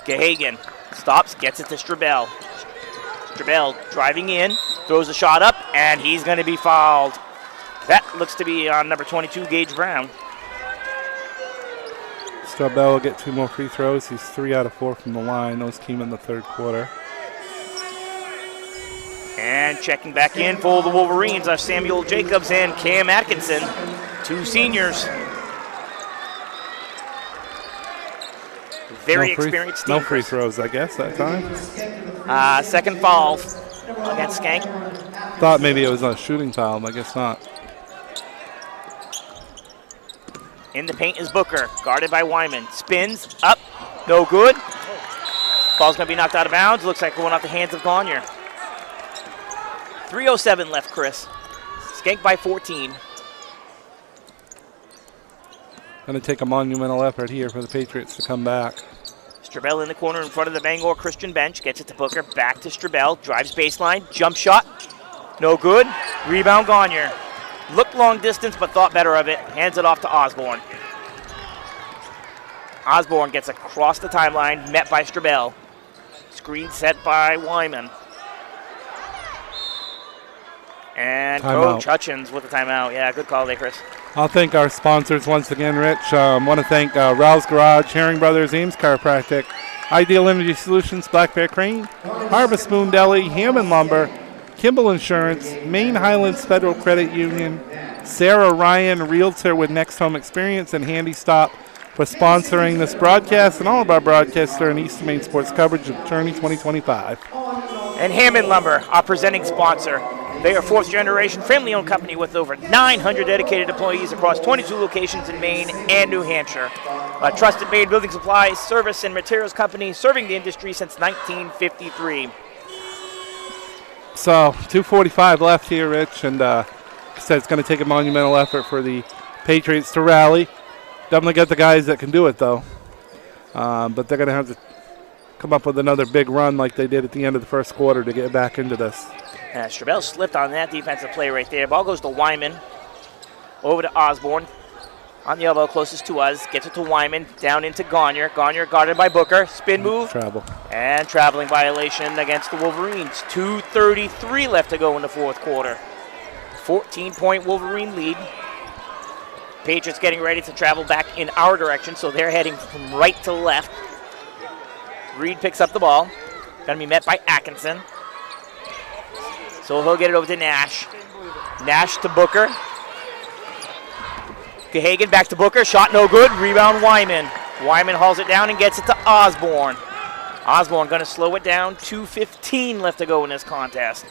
Gahagan stops, gets it to Strabel. Strabel driving in, throws the shot up, and he's going to be fouled. That looks to be on number 22, Gage Brown. Strabel will get 2 more free throws. He's 3 out of 4 from the line. Those came in the third quarter. And checking back in for the Wolverines are Samuel Jacobs and Cam Atkinson, 2 seniors. Very experienced team. No free throws, I guess, that time. Second foul against Schenck. Thought maybe it was a shooting foul, but I guess not. In the paint is Booker, guarded by Wyman. Spins, up, no good. Ball's going to be knocked out of bounds. Looks like going off the hands of Gagne. 3:07 left, Chris. Schenck by 14. Going to take a monumental effort here for the Patriots to come back. Strabel in the corner in front of the Bangor Christian bench. Gets it to Booker, back to Strabel. Drives baseline, jump shot. No good. Rebound Gagne. Looked long distance, but thought better of it. Hands it off to Osborne. Osborne gets across the timeline, met by Strabel. Screen set by Wyman. And Coach Hutchins with the timeout. Yeah, good call there, Chris. I'll thank our sponsors once again, Rich. Want to thank Rouse Garage, Herring Brothers, Ames Chiropractic, Ideal Energy Solutions, Black Bear Crane, Harvest Moon Deli, Hammond Lumber, Kimball Insurance, Maine Highlands Federal Credit Union, Sarah Ryan, Realtor with Next Home Experience, and Handy Stop for sponsoring this broadcast and all of our broadcasts during Eastern Maine Sports coverage of Tourney 2025. And Hammond Lumber, our presenting sponsor. They are 4th generation family-owned company with over 900 dedicated employees across 22 locations in Maine and New Hampshire. A trusted Maine building supplies, service, and materials company serving the industry since 1953. So 2:45 left here, Rich, and said it's going to take a monumental effort for the Patriots to rally. Definitely got the guys that can do it, though. But they're going to have to come up with another big run like they did at the end of the first quarter to get back into this. Strabel slipped on that defensive play right there. Ball goes to Wyman. Over to Osborne. On the elbow, closest to us. Gets it to Wyman. Down into Gagne. Gagne guarded by Booker. Spin move. Travel. And traveling violation against the Wolverines. 2:33 left to go in the fourth quarter. 14-point Wolverine lead. Patriots getting ready to travel back in our direction, so they're heading from right to left. Reed picks up the ball. Going to be met by Atkinson. So he'll get it over to Nash. Nash to Booker. Gahagan back to Booker. Shot no good. Rebound Wyman. Wyman hauls it down and gets it to Osborne. Osborne going to slow it down. 2:15 left to go in this contest.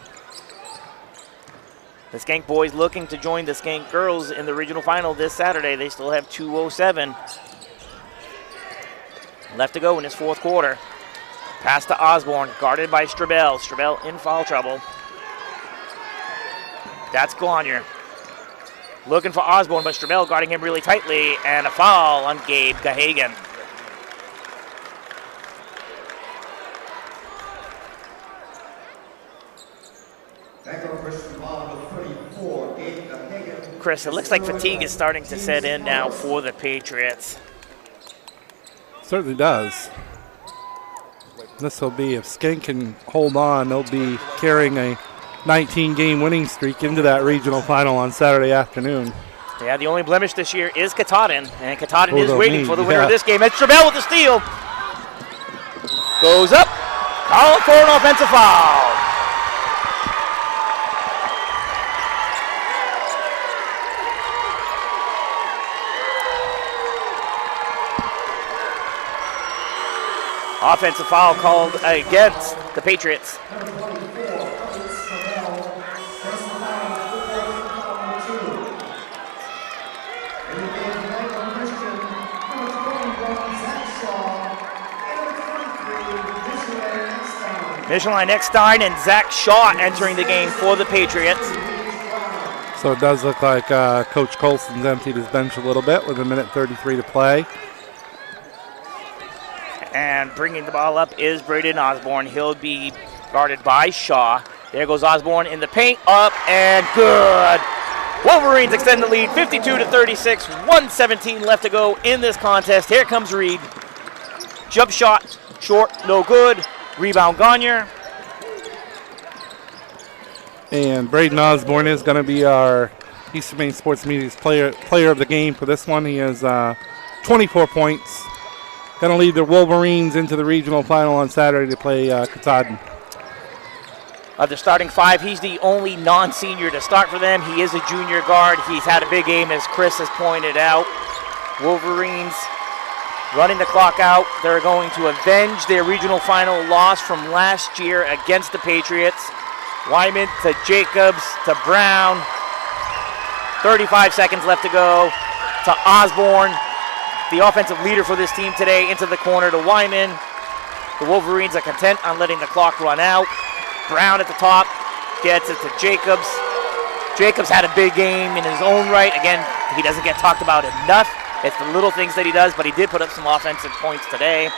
The Schenck boys looking to join the Schenck girls in the regional final this Saturday. They still have 2:07 left to go in this fourth quarter. Pass to Osborne, guarded by Strabel. Strabel in foul trouble. That's Gagne. Looking for Osborne, but Strabel guarding him really tightly, and a foul on Gabe Gahagan. Chris, it looks like fatigue is starting to set in now for the Patriots. Certainly does. This will be, if Schenck can hold on, they'll be carrying a 19-game winning streak into that regional final on Saturday afternoon. Yeah, the only blemish this year is Katahdin, and Katahdin is waiting for the winner of this game. It's Strabel with the steal. Goes up, called for an offensive foul. Offensive foul called against the Patriots. Michelin Eckstein and Zach Shaw entering the game for the Patriots. So it does look like Coach Colson's emptied his bench a little bit with 1:33 to play. And bringing the ball up is Braden Osborne. He'll be guarded by Shaw. There goes Osborne in the paint, up and good. Wolverines extend the lead 52-36, 1:17 left to go in this contest. Here comes Reed. Jump shot, short, no good. Rebound Gagne. And Braden Osborne is going to be our Eastern Maine Sports Media's player of the game for this one. He has 24 points. Going to lead the Wolverines into the regional final on Saturday to play Katahdin. Of the starting five, he's the only non-senior to start for them. He is a junior guard. He's had a big game, as Chris has pointed out. Wolverines running the clock out. They're going to avenge their regional final loss from last year against the Patriots. Wyman to Jacobs to Brown. 35 seconds left to go to Osborne, the offensive leader for this team today, into the corner to Wyman. The Wolverines are content on letting the clock run out. Brown at the top gets it to Jacobs. Jacobs had a big game in his own right. Again, he doesn't get talked about enough. It's the little things that he does, but he did put up some offensive points today.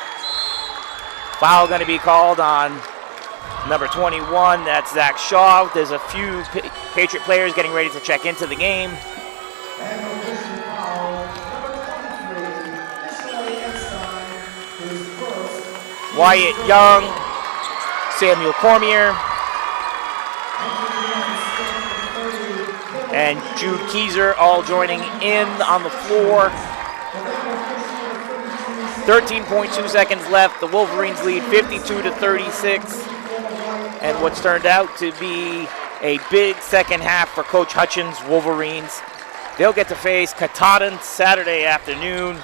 Foul going to be called on number 21. That's Zach Shaw. There's a few Patriot players getting ready to check into the game. Wyatt Young, Samuel Cormier, and Jude Keyser all joining in on the floor. 13.2 seconds left. The Wolverines lead 52-36. And what's turned out to be a big second half for Coach Hutchins' Wolverines. They'll get to face Katahdin Saturday afternoon.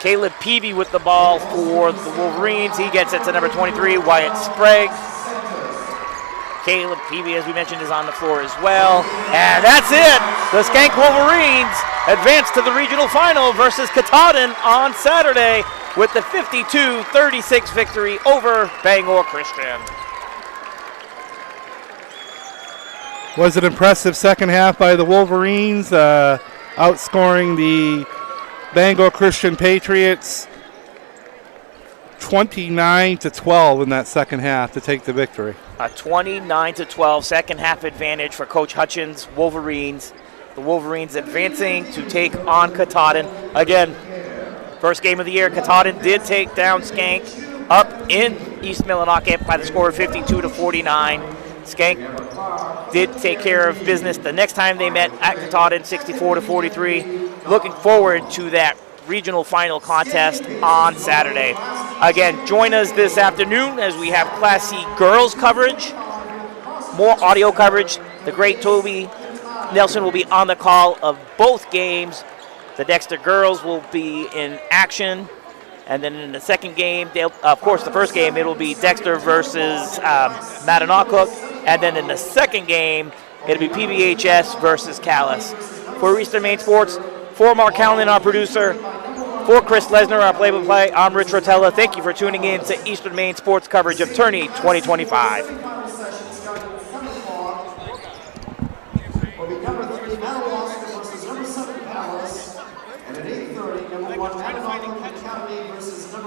Caleb Peavy with the ball for the Wolverines. He gets it to number 23, Wyatt Sprague. Caleb Peavy, as we mentioned, is on the floor as well. And that's it. The Schenck Wolverines advance to the regional final versus Katahdin on Saturday with the 52-36 victory over Bangor Christian. Was an impressive second half by the Wolverines, outscoring the Bangor Christian Patriots 29-12 in that second half to take the victory. A 29-12 second half advantage for Coach Hutchins' Wolverines. The Wolverines advancing to take on Katahdin. Again, first game of the year, Katahdin did take down Schenck up in East Millinocket by the score of 52-49. Schenck did take care of business the next time they met at Katahdin, 64-43. Looking forward to that regional final contest on Saturday. Again, join us this afternoon as we have Class C girls coverage, more audio coverage. The great Toby Nelson will be on the call of both games. The Dexter girls will be in action. And then in the second game, of course, the first game, it'll be Dexter versus Mattanock. And then in the second game, it'll be PBHS versus Calais. For Eastern Maine Sports, for Mark Callan, our producer, for Chris Lesnar, our play-by-play, I'm Rich Rotella. Thank you for tuning in to Eastern Maine Sports coverage of Tourney 2025.